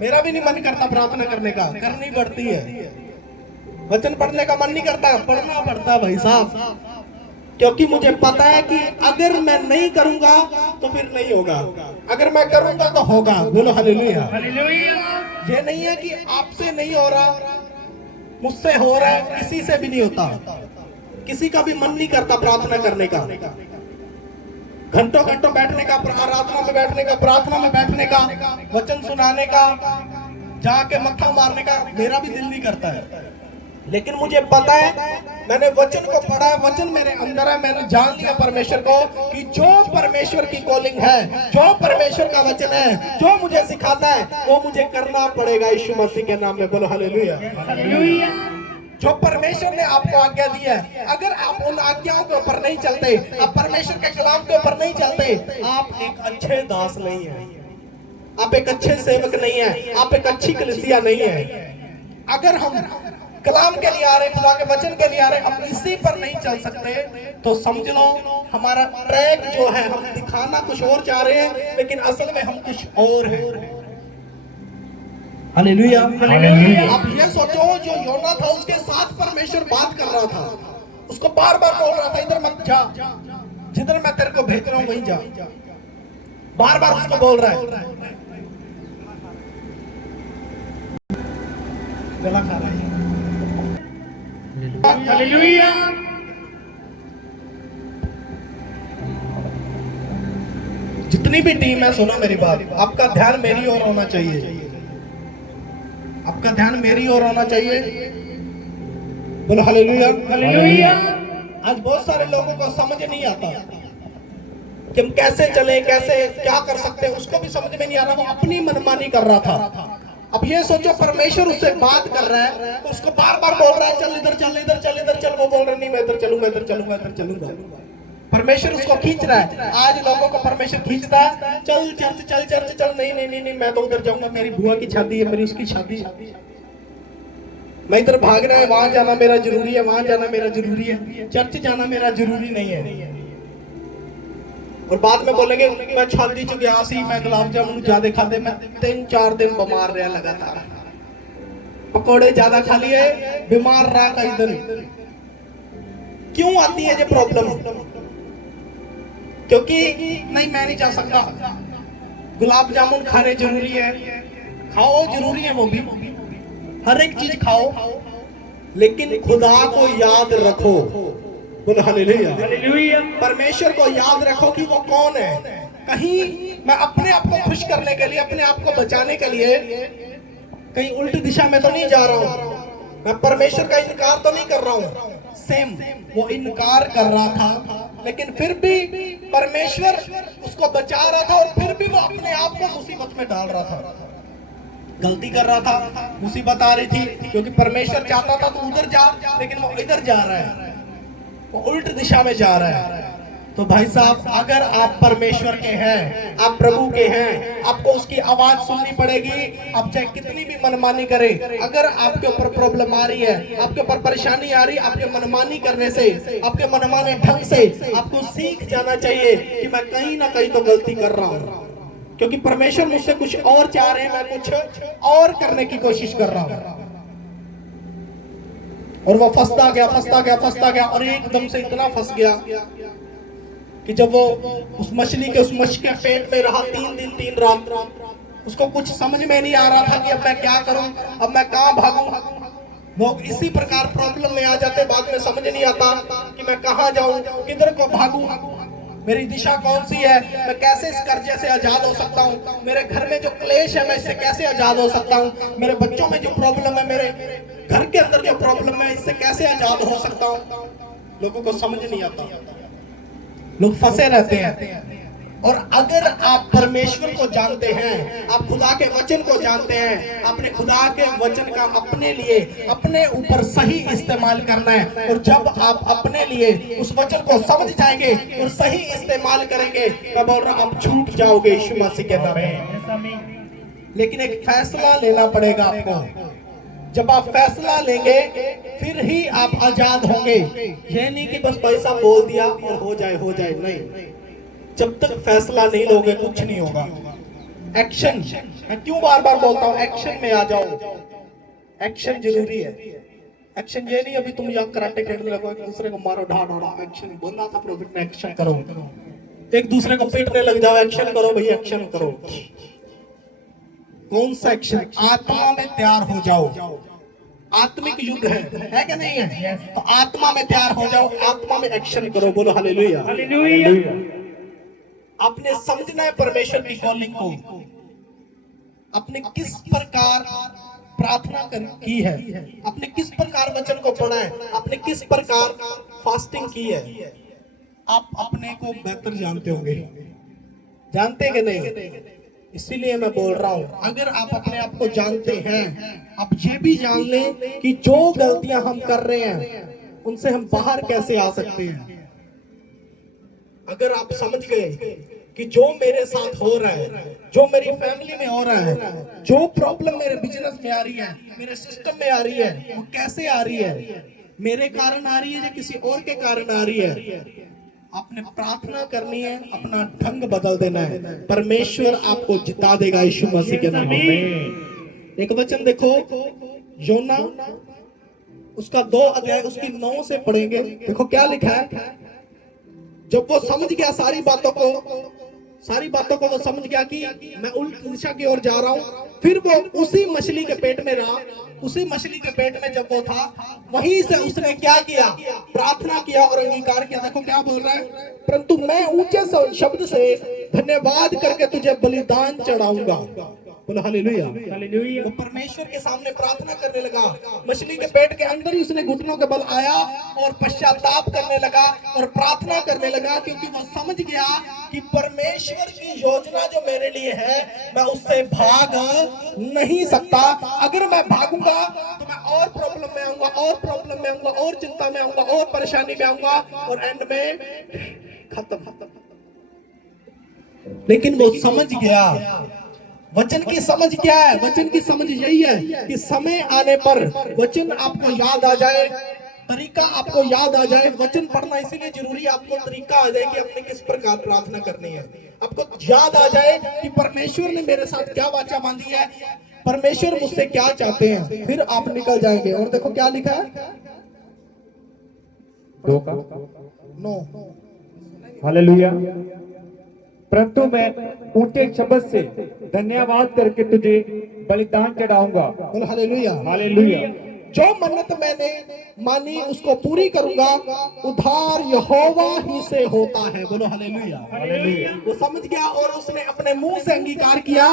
मेरा भी नहीं मन करता प्रार्थना करने का, करनी पड़ती है। वचन पढ़ने का मन नहीं करता, पढ़ना पड़ता भाई साहब, क्योंकि मुझे पता है कि अगर मैं नहीं करूंगा तो फिर नहीं होगा, अगर मैं करूंगा तो होगा। बोलो हालेलुया, हालेलुया। ये नहीं है कि आपसे नहीं हो रहा, मुझसे हो रहा है, किसी से भी नहीं होता। किसी का भी मन नहीं करता प्रार्थना करने का, घंटों घंटों बैठने का, आराधना में बैठने का, प्रार्थना में बैठने का, वचन सुनाने का, जाके मक्खा मारने का मेरा भी दिल नहीं करता है। लेकिन मुझे पता है, मैंने वचन को पढ़ा है, वचन मेरे अंदर है, मैंने जान लिया परमेश्वर को कि जो परमेश्वर की कॉलिंग है, जो परमेश्वर का वचन है, जो मुझे सिखाता है वो मुझे करना पड़ेगा यीशु मसीह के नाम में। बोलो हालेलुया। जो परमेश्वर ने आपको आज्ञा दी है, अगर आप उन आज्ञाओं के ऊपर नहीं चलते, आप परमेश्वर के कलाम के ऊपर नहीं चलते, आप एक अच्छे दास नहीं है, आप एक अच्छे सेवक नहीं है, आप एक अच्छी कलीसिया नहीं है। अगर हम कलाम के लिए आ रहे, खुदा के वचन के लिए आ रहे, हम इसी पर नहीं चल सकते तो समझ लो हमारा ट्रैक जो है, हम दिखाना कुछ और चाह रहे हैं लेकिन असल में हम कुछ और हैं। हालेलुया। आप ये सोचो, जो योना था उसके साथ परमेश्वर बात कर रहा था, उसको बार बार बोल रहा था इधर मत जा, जिधर मैं तेरे को भेज रहा हूं वहीं जा, बार बार उसको बोल रहा है। गला खा रहा है। हालेलुया। जितनी भी टीम है, सुनो मेरी बात, आपका ध्यान मेरी ओर होना चाहिए, आपका ध्यान मेरी ओर होना चाहिए। बोलो हालेलुया। हालेलुया। आज बहुत सारे लोगों को समझ नहीं आता कि हम कैसे चले, कैसे क्या कर सकते हैं, उसको भी समझ में नहीं आ रहा, वो अपनी मनमानी कर रहा था। अब ये सोचो, परमेश्वर उससे बात कर रहा है तो उसको बार बार बोल रहा है चल इधर चल, इधर चल, इधर चल, वो बोल रहा है नहीं मैं इधर चलूंगा, इधर चलूंगा, इधर चलूंगा। परमेश्वर उसको खींच रहा है। आज लोगों को परमेश्वर खींचता है, चल चर्च चल, चर्च चल, नहीं नहीं नहीं नहीं मैं तो उधर जाऊंगा, मेरी बुआ की शादी है, मेरी उसकी शादी है, मैं इधर भाग रहा है, वहां जाना मेरा जरूरी है, वहां जाना मेरा जरूरी है, चर्च जाना मेरा जरूरी नहीं है। और बाद में बोलेंगे मैं शादी च गया सी, मैं गुलाब जामुन ज्यादा खाते, मैं 3-4 दिन बीमार रहा लगातार, पकौड़े ज्यादा खा लिए, बीमार रहा कई दिन। क्यों आती है ये प्रॉब्लम? क्योंकि नहीं मैं नहीं जा सकता, गुलाब जामुन खाने जरूरी है, खाओ जरूरी है, वो भी हर एक चीज खाओ, लेकिन खुदा को याद रखो। बोलो हालेलुया। हालेलुया। परमेश्वर को याद रखो कि वो कौन है। कहीं मैं अपने आप को खुश करने के लिए, अपने आप को बचाने के लिए कहीं उल्टी दिशा में तो नहीं जा रहा हूं, मैं परमेश्वर का इनकार तो नहीं कर रहा हूं। सेम वो इनकार कर रहा था, लेकिन फिर भी परमेश्वर उसको बचा रहा था, और फिर भी वो अपने आप को मुसीबत में डाल रहा था, गलती कर रहा था, मुसीबत आ रही थी, क्योंकि परमेश्वर चाहता था तो उधर जा, लेकिन वो इधर जा रहा है, वो उल्टी दिशा में जा रहा है। तो भाई साहब, अगर आप परमेश्वर के हैं, आप प्रभु के हैं, आपको उसकी आवाज सुननी पड़ेगी। आप चाहे कितनी भी मनमानी करें, अगर आपके ऊपर प्रॉब्लम आ रही है, आपके ऊपर परेशानी आ रही है, आपके मनमानी करने से, आपके मनमाने ढंग से, आपको सीख जाना चाहिए कि मैं कहीं ना कहीं तो गलती कर रहा हूं, क्योंकि परमेश्वर मुझसे कुछ और चाह रहे हैं, मैं कुछ और करने की कोशिश कर रहा हूं। और वो फंसता गया, फंसता गया, फंसता गया, और एकदम से इतना फंस गया कि जब वो उस मछली के पेट में रहा 3 दिन 3 रात, उसको कुछ समझ में नहीं आ रहा था कि अब मैं क्या करूं, अब मैं कहां भागूं। लोग इसी प्रकार प्रॉब्लम में आ जाते, बाद में समझ नहीं आता कि मैं कहां जाऊं, किधर को भागूं, मेरी दिशा कौन सी है, मैं कैसे इस कर्जे से आजाद हो सकता हूँ, मेरे घर में जो क्लेश है मैं इससे कैसे आजाद हो सकता हूँ, मेरे बच्चों में जो प्रॉब्लम है, मेरे घर के अंदर जो प्रॉब्लम है, इससे कैसे आजाद हो सकता हूँ। लोगों को समझ नहीं आता, लोग फंसे रहते हैं। और अगर आप परमेश्वर को जानते हैं, आप खुदा के वचन को जानते हैं, आपने खुदा के वचन का अपने लिए, अपने ऊपर सही इस्तेमाल करना है। और जब आप अपने लिए उस वचन को समझ जाएंगे और सही इस्तेमाल करेंगे, मैं बोल रहा हूं आप छूट जाओगे यीशु मसीह के नाम में। लेकिन एक फैसला लेना पड़ेगा आपको। जब आप फैसला लेंगे फिर ही आप आजाद होंगे। ये नहीं कि बस पैसा बोल दिया और हो जाए, नहीं। जब तक फैसला नहीं लोगे कुछ नहीं होगा। एक्शन, मैं क्यों बार बार बोलता हूँ, एक्शन में आ जाओ। एक्शन जरूरी है। एक्शन ये नहीं अभी तुम यहाँ कराटे खेलने लगो, एक दूसरे को मारो, ढा ढा। एक्शन बोलना था प्रॉफिट में, एक्शन करो। एक दूसरे को पीटने लग जाओ, एक्शन करो भाई, एक्शन करो। कौन सा एक्शन? आत्मा में तैयार हो जाओ। आत्मिक युद्ध है क्या नहीं है? तो आत्मा में तैयार हो जाओ, आत्मा में एक्शन करो। बोलो हालेलुया। हालेलुया। आपने समझना है परमेश्वर की कॉलिंग को, आपने किस प्रकार प्रार्थना की है, आपने किस प्रकार वचन को पढ़ा है, आपने किस प्रकार फास्टिंग की है, आप अपने को बेहतर जानते होंगे, जानते कि नहीं? इसीलिए मैं बोल रहा हूं, अगर आप अपने आप को जानते हैं, आप ये भी जान लें कि जो गलतियां हम कर रहे हैं उनसे हम बाहर कैसे आ सकते हैं। अगर आप समझ गए कि जो मेरे साथ हो रहा है, जो मेरी फैमिली में हो रहा है, जो प्रॉब्लम मेरे बिजनेस में आ रही है, मेरे सिस्टम में आ रही है, वो कैसे आ रही है, मेरे कारण आ रही है या किसी और के कारण आ रही है, आपने प्रार्थना करनी है, अपना ढंग बदल देना है, परमेश्वर आपको जिता देगा यीशु मसीह के नाम में। एक वचन देखो, योना उसका 2 अध्याय उसकी 9 से पढ़ेंगे। देखो क्या लिखा है, जब वो समझ गया सारी बातों को वो समझ गया कि मैं उल्टी दिशा की ओर जा रहा हूं, फिर वो उसी मछली के पेट में रहा। उसी मछली के पेट में जब वो था, वहीं से उसने क्या किया, प्रार्थना किया और अंगीकार किया। देखो क्या बोल रहा है, परंतु मैं ऊंचे शब्द से धन्यवाद करके तुझे बलिदान चढ़ाऊंगा। बोलो हालेलुया, हालेलुया। वो परमेश्वर के सामने प्रार्थना करने लगा, मछली के पेट के अंदर ही उसने घुटनों के बल आया और पश्चाताप करने लगा और प्रार्थना करने लगा, क्योंकि वो समझ गया कि परमेश्वर की योजना जो मेरे लिए है, मैं उससे भाग नहीं सकता। अगर मैं भागूंगा तो मैं और प्रॉब्लम में आऊंगा, और प्रॉब्लम में आऊंगा, और चिंता में आऊंगा, और परेशानी में आऊंगा, और एंड में खत्म। लेकिन वो समझ गया, वचन की समझ क्या है, वचन की समझ यही है कि समय आने पर वचन आपको याद आ जाए, तरीका आपको याद आ जाए। वचन पढ़ना इसीलिए जरूरी है, आपको तरीका आ जाए कि आपने किस प्रकार प्रार्थना करनी है, आपको याद आ जाए कि परमेश्वर ने मेरे साथ क्या वाचा बांधी है, परमेश्वर मुझसे क्या चाहते हैं, फिर आप निकल जाएंगे। और देखो क्या लिखा है, 2 का 9, हालेलुया। परंतु मैं ऊंचे शब्द से धन्यवाद करके तुझे बलिदान चढ़ाऊंगा। बोलो हालेलुया, हालेलुया। जो मन्नत मैंने मानी उसको पूरी करूंगा, उद्धार यहोवा ही से होता है। बोलो हालेलुया, हालेलुया। वो समझ गया और उसने अपने मुंह से अंगीकार किया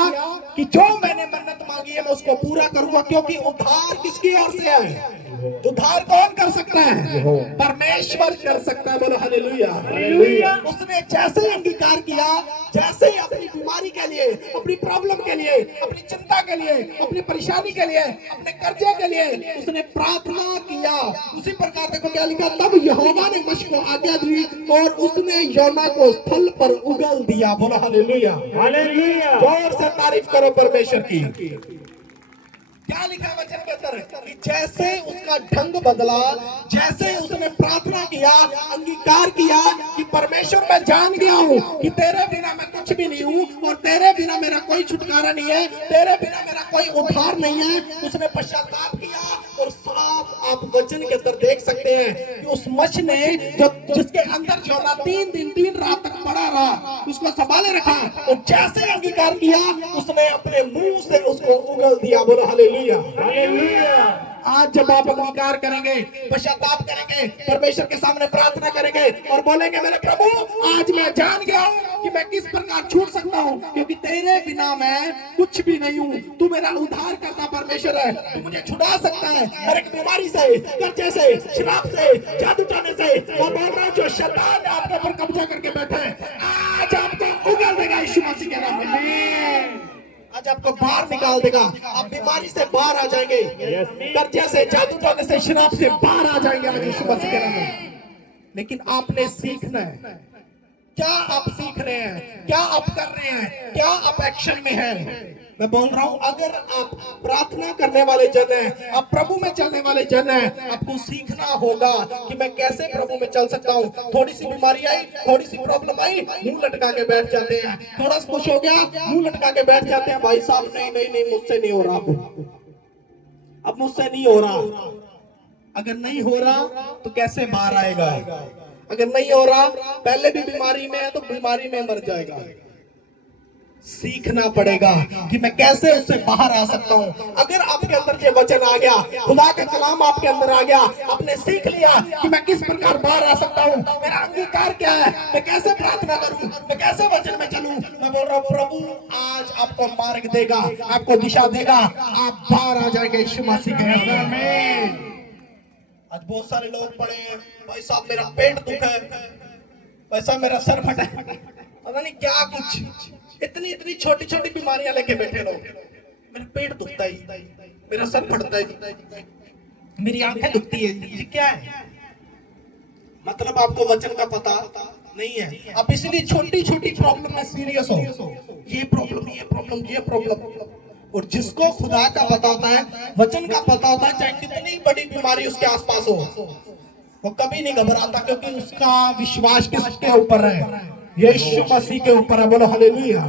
कि जो मैंने मन्नत मांगी है मैं उसको पूरा करूंगा, क्योंकि उद्धार किसकी ओर से है, उद्धार कौन कर सकता है, परमेश्वर कर सकता है। बोलो हालेलुया, हालेलुया। उसने जैसे ही अंगीकार किया, जैसे ही अपनी बीमारी के लिए, अपनी प्रॉब्लम के लिए, अपनी चिंता के लिए, अपनी परेशानी के लिए, अपने कर्जे के लिए उसने प्रार्थना किया, उसी प्रकार देखो क्या लिखा, तब यहोवा ने मछ को आज्ञा दी और उसने योना को स्थल पर उगल दिया। बोलो हालेलुया, हालेलुया। जोर से तारीफ करो परमेश्वर की। क्या लिखा वचन के अंदर कि जैसे उसका ढंग बदला, जैसे उसने प्रार्थना किया, अंगीकार किया कि परमेश्वर मैं जान गया हूं कि तेरे बिना मैं कुछ भी नहीं हूं और तेरे बिना मेरा कोई छुटकारा नहीं है, तेरे बिना मेरा कोई उद्धार नहीं है, उसने पश्चाताप किया। और साफ आप वचन के अंदर देख सकते हैं कि उस मछ ने जो जिसके अंदर योना 3 दिन 3 रात तक पड़ा रहा, उसको संभाले रखा और जैसे अंगीकार किया उसने अपने मुंह से उसको उगल दिया। बोलो हालेलुया, हालेलुया। आज जब आप अंगीकार करेंगे, पश्चाताप करेंगे, परमेश्वर के सामने प्रार्थना करेंगे और बोलेंगे मेरे प्रभु आज मैं जान गया हूं कि मैं किस प्रकार छूट सकता हूं, क्योंकि तेरे बिना मैं कुछ भी नहीं हूं, तू मेरा उद्धार करता परमेश्वर है, तू मुझे छुड़ा सकता है हर एक बीमारी से, कर्जे से, शराब से, जादू टोने से। और बोल रहा हूं जो शैतान आपके ऊपर कब्जा करके बैठा है, आज आपको उगल देगा यीशु मसीह के नाम में, आज आपको बाहर निकाल देगा, आप बीमारी से बाहर आ जाएंगे, कर्जे से, जादू टोने से, शराब से बाहर आ जाएंगे आज यीशु मसीह के नाम में। लेकिन आपने सीखना है, क्या आप सीख रहे हैं, क्या आप कर रहे हैं, क्या आप एक्शन में हैं। मैं बोल रहा हूं अगर आप प्रार्थना करने वाले जन हैं, आप प्रभु में चलने वाले जन हैं, आपको सीखना होगा कि मैं कैसे प्रभु में चल सकता हूं। थोड़ी सी बीमारी आई, थोड़ी सी प्रॉब्लम आई, मुंह लटका के बैठ जाते हैं, थोड़ा सा कुछ हो गया मुंह लटका के बैठ जाते हैं, भाई साहब नहीं नहीं नहीं मुझसे नहीं हो रहा, अब मुझसे नहीं हो रहा। अगर नहीं हो रहा तो कैसे बाहर आएगा, अगर नहीं हो रहा, पहले भी बीमारी में है तो बीमारी में मर जाएगा। सीखना पड़ेगा कि मैं कैसे उससे बाहर आ सकता हूँ। अगर आपके अंदर ये वचन आ गया, खुदा का कलाम आपके अंदर आ गया, आपने सीख लिया कि मैं किस प्रकार बाहर आ सकता हूँ, मेरा अंगीकार क्या है, मैं कैसे प्रार्थना करूँ, मैं कैसे वचन में चलूँ, मैं बोल रहा हूँ प्रभु आज आपको मार्ग देगा, आपको दिशा देगा, आप बाहर आ जाएंगे यीशु मसीह के नाम में। आज बहुत सारे लोग पड़े हैं, भाई साहब मेरा पेट दुख है, भाई साहब मेरा सर फटा है, पता नहीं क्या कुछ, इतनी इतनी छोटी छोटी बीमारियां लेके बैठे लोग। मेरा पेट दुखता है, मेरा सर फटता है, मेरी आंखें दुखती है, ये क्या है? मतलब आपको वचन का पता नहीं है, आप इसलिए छोटी छोटी प्रॉब्लम में सीरियस हो, ये प्रॉब्लम ये प्रॉब्लम ये प्रॉब्लम। और जिसको खुदा का पता होता है, वचन का पता होता है, चाहे कितनी बड़ी बीमारी उसके आसपास हो, वो कभी नहीं घबराता, क्योंकि उसका विश्वास किसके ऊपर है? यीशु मसीह के ऊपर है। बोलो हालेलुया।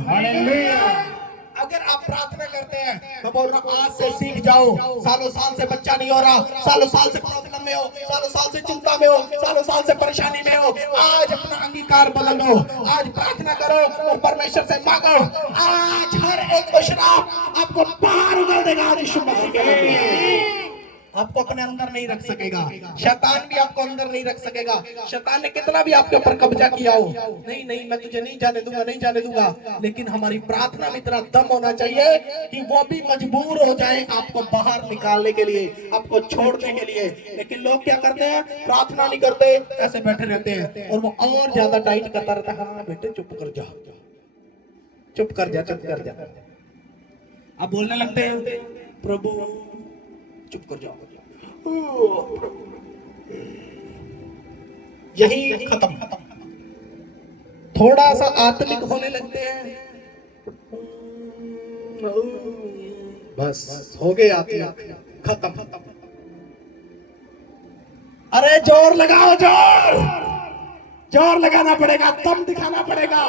अगर आप प्रार्थना करते हैं, मैं बोल रहा हूँ आज से सीख जाओ। सालों साल से बच्चा नहीं हो रहा, सालों साल से प्रॉब्लम में हो, सालों साल से चिंता में हो, सालों साल से परेशानी में हो, आज अपना अंगीकार बदल लो, आज प्रार्थना करो और परमेश्वर से मांगो। आज हर एक श्राप आपको बाहर उगल देगा आज यीशु मसीह के नाम में। आपको अपने अंदर नहीं रख सकेगा, शैतान भी आपको अंदर नहीं रख सकेगा। शैतान ने कितना भी आपके ऊपर कब्जा किया हो, नहीं नहीं मैं तुझे नहीं जाने दूंगा, नहीं जाने दूंगा। लेकिन हमारी प्रार्थना में इतना दम होना चाहिए कि वो भी मजबूर हो जाए आपको बाहर निकालने के लिए, आपको छोड़ने के लिए। लेकिन लोग क्या करते हैं? प्रार्थना नहीं करते, ऐसे बैठे रहते हैं और वो और ज्यादा टाइट करता रहता है। हाँ बेटे चुप कर जा, चुप कर जा, चुप कर जा। आप बोलने लगते हैं प्रभु चुप कर जाओ, यही खत्म। थोड़ा सा आत्मिक होने लगते हैं, बस हो गए आत्मिक, खत्म। अरे जोर लगाओ, जोर लगाना पड़ेगा, दम दिखाना पड़ेगा,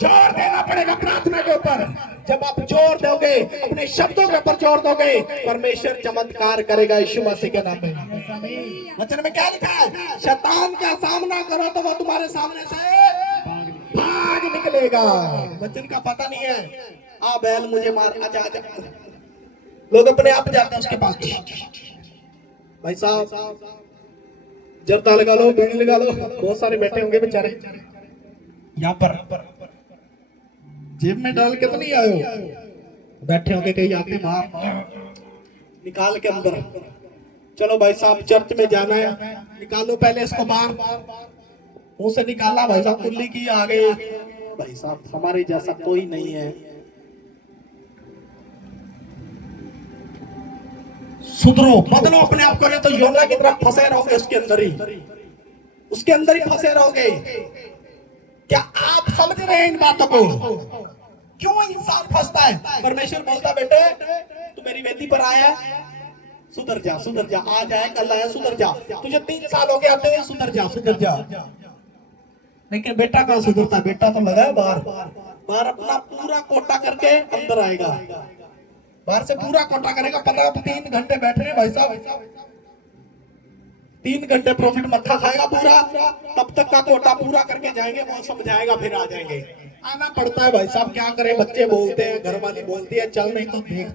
जोर देना पड़ेगा प्रार्थना के ऊपर। जब आप जोर दोगे, अपने शब्दों के ऊपर जोर दोगे, परमेश्वर चमत्कार करेगा यीशु मसीह के नाम में। वचन में क्या लिखा है? शैतान का सामना करो तो वो तुम्हारे सामने से भाग निकलेगा। वचन का पता नहीं है, आ बैल मुझे मार, आजा आजा। लोग अपने आप जाते हैं उसके पास। भाई साहब जर्दा लगा लो, बीड़ी लगा लो, बहुत सारे बैठे होंगे बेचारे यहाँ पर, जेब में डाल के तो नहीं आए हो, बैठे होंगे कहीं आते बाहर निकाल के अंदर। चलो भाई साहब चर्च में जाना है, निकालो पहले इसको बाहर, मुंह से निकाला भाई साहब, कुल्ली की आ गए। भाई साहब हमारे जैसा कोई नहीं है, सुधरो, बदलो अपने आप को, नहीं तो योना की तरफ फंसे रहोगे, उसके अंदर ही फंसे रहोगे। क्या आप समझ रहे हैं इन बातों को? क्यों इंसान फंसता है? परमेश्वर बोलता बेटे तू मेरी वेदी पर आया, सुधर जा, सुधर जा, आज आया कल आया, सुधर जा, तुझे 3 साल हो गए आते हुए, सुधर जा, सुधर जा। लेकिन बेटा कहाँ सुधरता? बेटा तो लगा है बाहर अपना पूरा कोटा करके अंदर आएगा, बाहर से पूरा कोटा करेगा। पता 3 घंटे बैठ रहे भाई साहब, 3 घंटे प्रॉफिट मक्खा खाएगा पूरा, तब तक का कोटा पूरा करके जाएंगे, वो समझाएगा, फिर आ जाएंगे। आना पड़ता है भाई साहब, क्या करें, बच्चे बोलते हैं, घर वाली बोलती है चल नहीं तो देख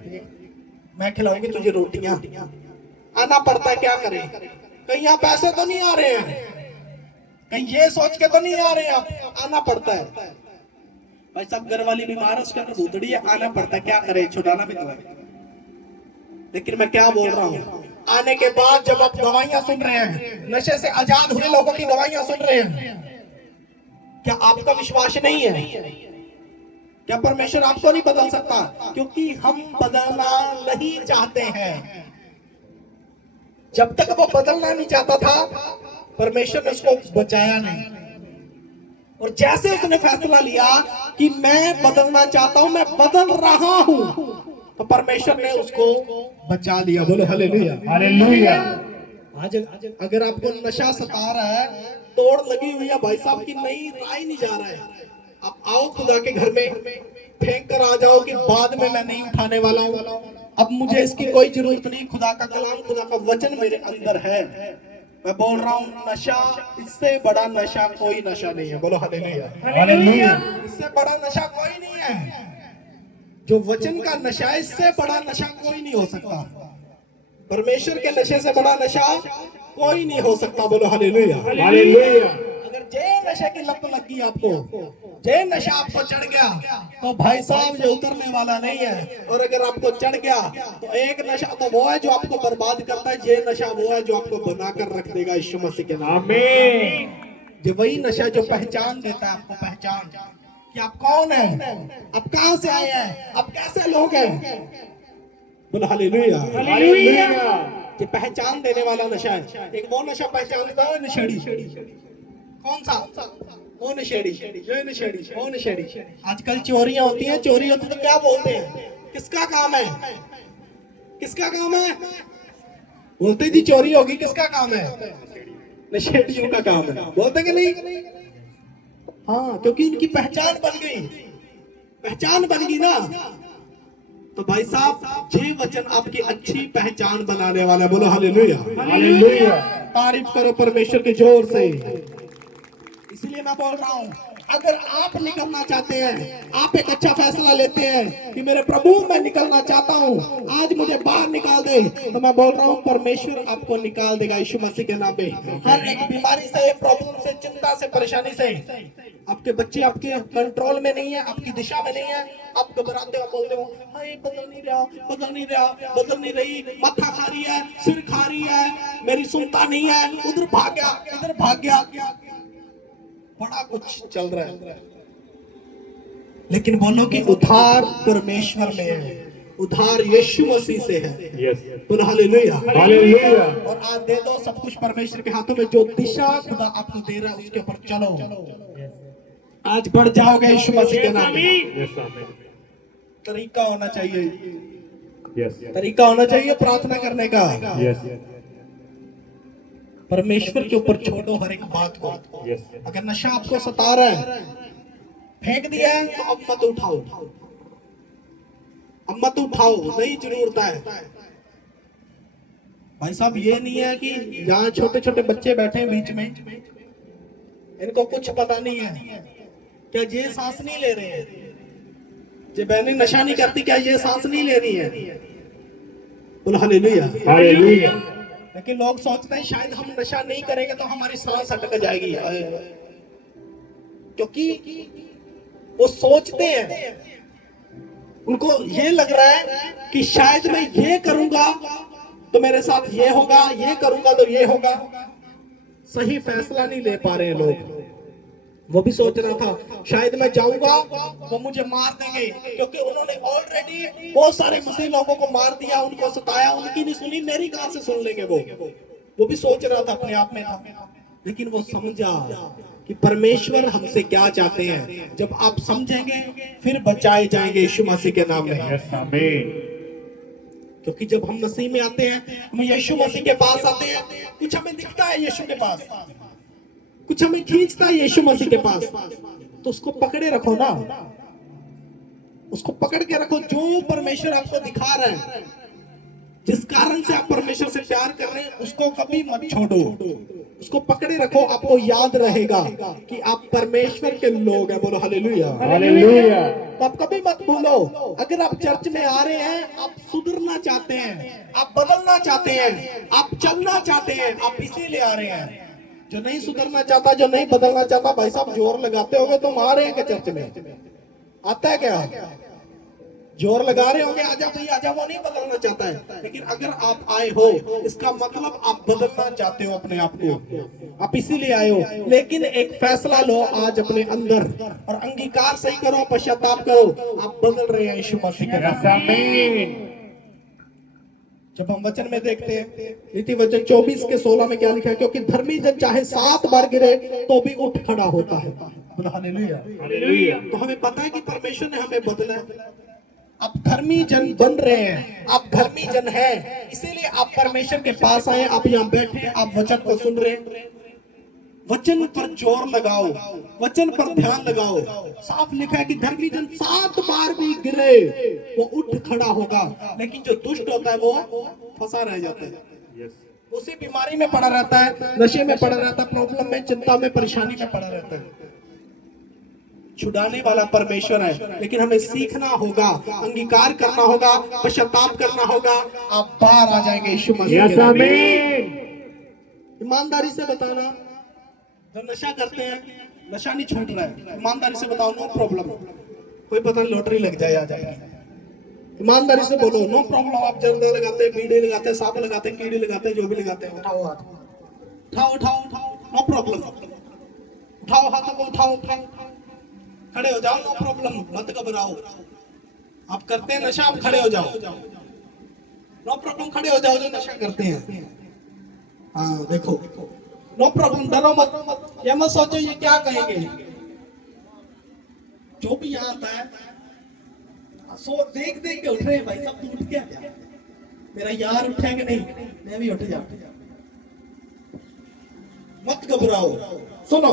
मैं खिलाऊंगी तुझे रोटियां। आना पड़ता है, क्या करें। कहीं यहाँ पैसे तो नहीं आ रहे हैं, कहीं ये सोच के तो नहीं आ रहे हैं आप, आना पड़ता है। भाई साहब घर वाली बीमार है, उसके अंदर भूतड़ी है, आना पड़ता है, क्या करे, छुड़ाना भी तो है। लेकिन मैं क्या बोल रहा हूँ, आने के बाद जब आप दवाइयां सुन रहे हैं, नशे से आजाद हुए लोगों की दवाइयां सुन रहे हैं, क्या आपका विश्वास नहीं है? क्या परमेश्वर आपको नहीं बदल सकता? क्योंकि हम बदलना नहीं चाहते हैं। जब तक वो बदलना नहीं चाहता था, परमेश्वर ने उसको बचाया नहीं। और जैसे उसने फैसला लिया कि मैं बदलना चाहता हूं, मैं बदल रहा हूं, तो परमेश्वर ने उसको बचा लिया। बोले हालेलुया, हालेलुया। आज अगर आपको नशा सता रहा है, तोड़ लगी हुई है भाई साहब की, नहीं रहा ही नहीं जा रहा है, आप आओ खुदा के घर में, फेंक कर आ जाओ कि बाद में मैं नहीं उठाने वाला हूं, अब मुझे इसकी कोई जरूरत नहीं। खुदा का कलाम, खुदा का वचन मेरे अंदर है। मैं बोल रहा हूँ नशा, इससे बड़ा नशा कोई नशा नहीं है। बोलो हालेलुया, हालेलुया। इससे बड़ा नशा कोई नहीं है। जो वचन का नशा है, इससे बड़ा नशा कोई नहीं हो सकता। परमेश्वर के नशे से बड़ा नशा कोई नहीं हो सकता। बोलो हालेलुया। अगर जे नशे की लत लग गई आपको, जे नशा आपको चढ़ गया, तो भाई साहब ये उतरने वाला नहीं है। और अगर आपको चढ़ गया तो एक नशा तो वो है जो आपको बर्बाद करता है, ये नशा वो है जो आपको बनाकर रख देगा यीशु मसीह के नाम में। जो वही नशा जो पहचान देता है आपको, पहचान कि आप कौन है, आप कहां से आए हैं, आप कैसे लोग हैं। बोलो हालेलुया। ये पहचान देने वाला नशा है। एक वो नशा पहचान देता है नशेड़ी। कौन सा? वो नशेड़ी, ये नशेड़ी, वो नशेड़ी। आजकल चोरियां होती हैं, चोरी होती तो क्या बोलते हैं? किसका काम है? किसका काम है? बोलते जी चोरी होगी, किसका काम है? नशेड़ियों का काम है। बोलते कि नहीं? हाँ, क्योंकि इनकी पहचान बन गई। पहचान बन गई ना, तो भाई साहब ये वचन आपकी अच्छी पहचान बनाने वाला है। बोलो हालेलुया। हालेलुया। तारीफ करो परमेश्वर के जोर से। इसलिए मैं बोल रहा हूँ, अगर आप निकलना चाहते हैं, आप एक अच्छा फैसला लेते हैं कि मेरे प्रभु मैं निकलना चाहता हूँ, आज मुझे बाहर निकाल दे, तो मैं बोल रहा हूँ परमेश्वर आपको निकाल देगा यीशु मसीह के नाम में। हर एक बीमारी से, प्रॉब्लम से, चिंता से, परेशानी से। आपके बच्चे आपके कंट्रोल में नहीं है, आपकी दिशा में नहीं है, आप घबराते हो, बोलते हो हाय बदल नहीं रहा, बदल नहीं रहा, बदल नहीं रही, माथा खा रही है, सिर खा रही है, मेरी सुनता नहीं है, उधर भाग गया, इधर भाग गया, बड़ा कुछ चल रहा है। लेकिन बोलो कि उद्धार परमेश्वर में है, उद्धार यीशु मसीह से है। बोलो हालेलुया। हालेलुया। और आज दे दो सब कुछ परमेश्वर के हाथों में। जो दिशा खुदा आपको दे रहा है उसके ऊपर चलो, आज बढ़ जाओगे यीशु मसीह के नाम में। तरीका होना चाहिए, तरीका होना चाहिए प्रार्थना करने का। परमेश्वर के ऊपर छोड़ो हर एक बात को। अगर नशा आपको सता रहा है, फेंक दिया है, तो अब मत उठाओ, अब मत उठाओ, नहीं जरूरत है। भाई साहब ये नहीं है कि यहाँ छोटे छोटे बच्चे बैठे हैं बीच में, इनको कुछ पता नहीं है, क्या ये सांस नहीं ले रहे हैं? ये बहनें नशा नहीं करती, क्या ये सांस नहीं ले रही है? बोलो हालेलुया। हालेलुया। लेकिन लोग सोचते हैं शायद हम नशा नहीं करेंगे तो हमारी सांस अटक जाएगी, क्योंकि वो सोचते हैं, उनको ये लग रहा है कि शायद मैं ये करूंगा तो मेरे साथ ये होगा, ये करूंगा तो ये होगा। सही फैसला नहीं ले पा रहे हैं लोग। वो भी सोच रहा था शायद मैं जाऊंगा वो मुझे मार देंगे, क्योंकि उन्होंने ऑलरेडी बहुत सारे मुस्लिम लोगों को मार दिया, उनको सताया, उनकी नहीं सुनी, मेरी कहां से सुन लेंगे। वो भी सोच रहा था, अपने आप में था। लेकिन वो समझा कि परमेश्वर हमसे क्या चाहते हैं। जब आप समझेंगे फिर बचाए जाएंगे यीशु मसीह के नाम में। क्योंकि जब हम मसीह में आते हैं, हम यीशु मसीह के पास आते हैं, कुछ हमें दिखता है यीशु के पास, कुछ हमें खींचता है यीशु मसीह के पास, तो उसको पकड़े रखो ना, उसको पकड़ के रखो। जो परमेश्वर आपको दिखा रहा है, जिस कारण से आप परमेश्वर से प्यार कर रहे हैं, उसको कभी मत छोड़ो, उसको पकड़े रखो। आपको याद रहेगा कि आप परमेश्वर के लोग हैं। बोलो हालेलुया। हालेलुया। तो आप कभी मत भूलो, अगर आप चर्च में आ रहे हैं, आप सुधरना चाहते हैं, आप बदलना चाहते हैं, आप चलना चाहते हैं, आप इसीलिए आ रहे हैं। जो नहीं सुधरना चाहता, जो नहीं बदलना चाहता, भाई साहब जोर लगाते होगे तुम आ रहे हैं क्या चर्च में? आता है क्या? जोर लगा रहे होगे आजा भाई आजा, वो नहीं बदलना चाहता है। लेकिन अगर आप आए हो, इसका मतलब आप बदलना चाहते हो अपने आप को, आप इसीलिए आए हो। लेकिन एक फैसला लो आज अपने अंदर और अंगीकार सही करो, पश्चाताप करो, आप बदल रहे हैं यीशु मसीह के नाम में। जब हम वचन में देखते हैं, नीति वचन 24:16 में क्या लिखा है? क्योंकि धर्मी जन चाहे 7 बार गिरे तो भी उठ खड़ा होता है। हालेलुया। हालेलुया। तो हमें पता है कि परमेश्वर ने हमें बदला। आप धर्मी जन बन रहे हैं, आप धर्मी जन हैं, इसीलिए आप परमेश्वर के पास आए, आप यहाँ बैठे, आप वचन को सुन रहे हैं। वचन पर जोर लगाओ, वचन पर ध्यान लगाओ। साफ लिखा है कि धर्मी जन 7 बार भी गिरे वो उठ खड़ा होगा, लेकिन जो दुष्ट होता है वो फंसा रह जाता है, उसी बीमारी में पड़ा रहता है, नशे में पड़ा रहता है, प्रॉब्लम में, चिंता में, परेशानी में पड़ा रहता है। छुड़ाने वाला परमेश्वर है, लेकिन हमें सीखना होगा, अंगीकार करना होगा, पश्चाताप करना होगा, आप बाहर आ जाएंगे यीशु मसीह के नाम में। ईमानदारी से बताना, जो नशा करते हैं, नशा नहीं छूट रहा है, ईमानदारी से बताओ, नो प्रॉब्लम। कोई पता नहीं लॉटरी लग जाए, आ जाएगी। ईमानदारी से बोलो, नो प्रॉब्लम। आप जर्दा लगाते, बीड़ी लगाते, सांप लगाते, कीड़ी लगाते, जो भी लगाते हैं, उठाओ हाथ, उठाओ उठाओ उठाओ, नो प्रॉब्लम। उठाओ हाथों को, उठाओ उठाओ, खड़े हो जाओ, नो प्रॉब्लम, मत घबराओ। आप करते हैं नशा, आप खड़े हो जाओ, नो प्रॉब्लम, खड़े हो जाओ जो नशा करते हैं। हाँ देखो, नो प्रॉब्लम, डरो मत, ये मत सोचो ये क्या कहेंगे। जो भी यहाँ आता है सो देख देख के उठ रहे हैं भाई, सब तू उठ गया क्या? मेरा यार उठा कि नहीं, मैं भी उठ जाऊं। मत घबराओ, सुनो,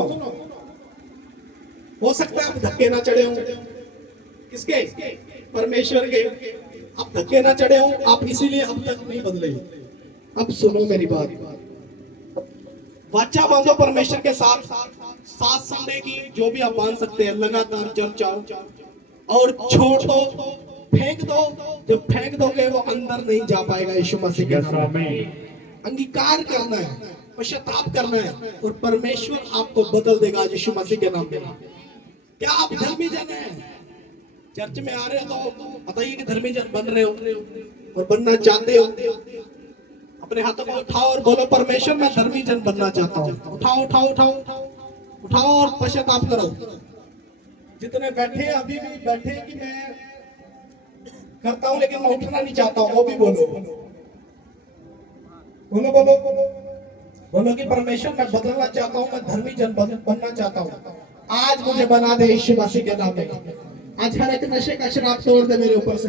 हो सकता है आप धक्के ना चढ़े हों, किसके? परमेश्वर के। आप धक्के ना चढ़े हों, आप इसीलिए अब तक नहीं बदले। अब सुनो मेरी बात, वाचा बांधो परमेश्वर के साथ, साथ संडे की जो भी आप बांध सकते हैं, लगातार चर्च आओ और छोड़ दो, फेंक दो। जब फेंक दोगे वो अंदर नहीं जा पाएगा यीशु मसीह के नाम में। अंगीकार करना है, पश्चाताप करना है और परमेश्वर आपको बदल देगा यीशु मसीह के नाम में। क्या आप धर्मी जन हैं? चर्च में आ रहे हो तो बताइए कि धर्मी जन बन रहे हो और बनना चाहते हो। अपने हाथों को उठाओ और बोलो, परमेश्वर मैं धर्मी जन बनना चाहता हूँ। उठाओ उठाओ उठाओ उठाओ और पश्चाताप करो। जितने बैठे अभी भी बैठे कि मैं करता हूं लेकिन मैं उठना नहीं चाहता हूं, वो भी बोलो बोलो बोलो बोलो बोलो कि परमेश्वर मैं बदलना चाहता हूं, मैं धर्मी जन बनना चाहता हूं। आज मुझे बना दे यीशु मसीह के नाम में। आज हर एक नशे का शराब तोड़ दे मेरे ऊपर से,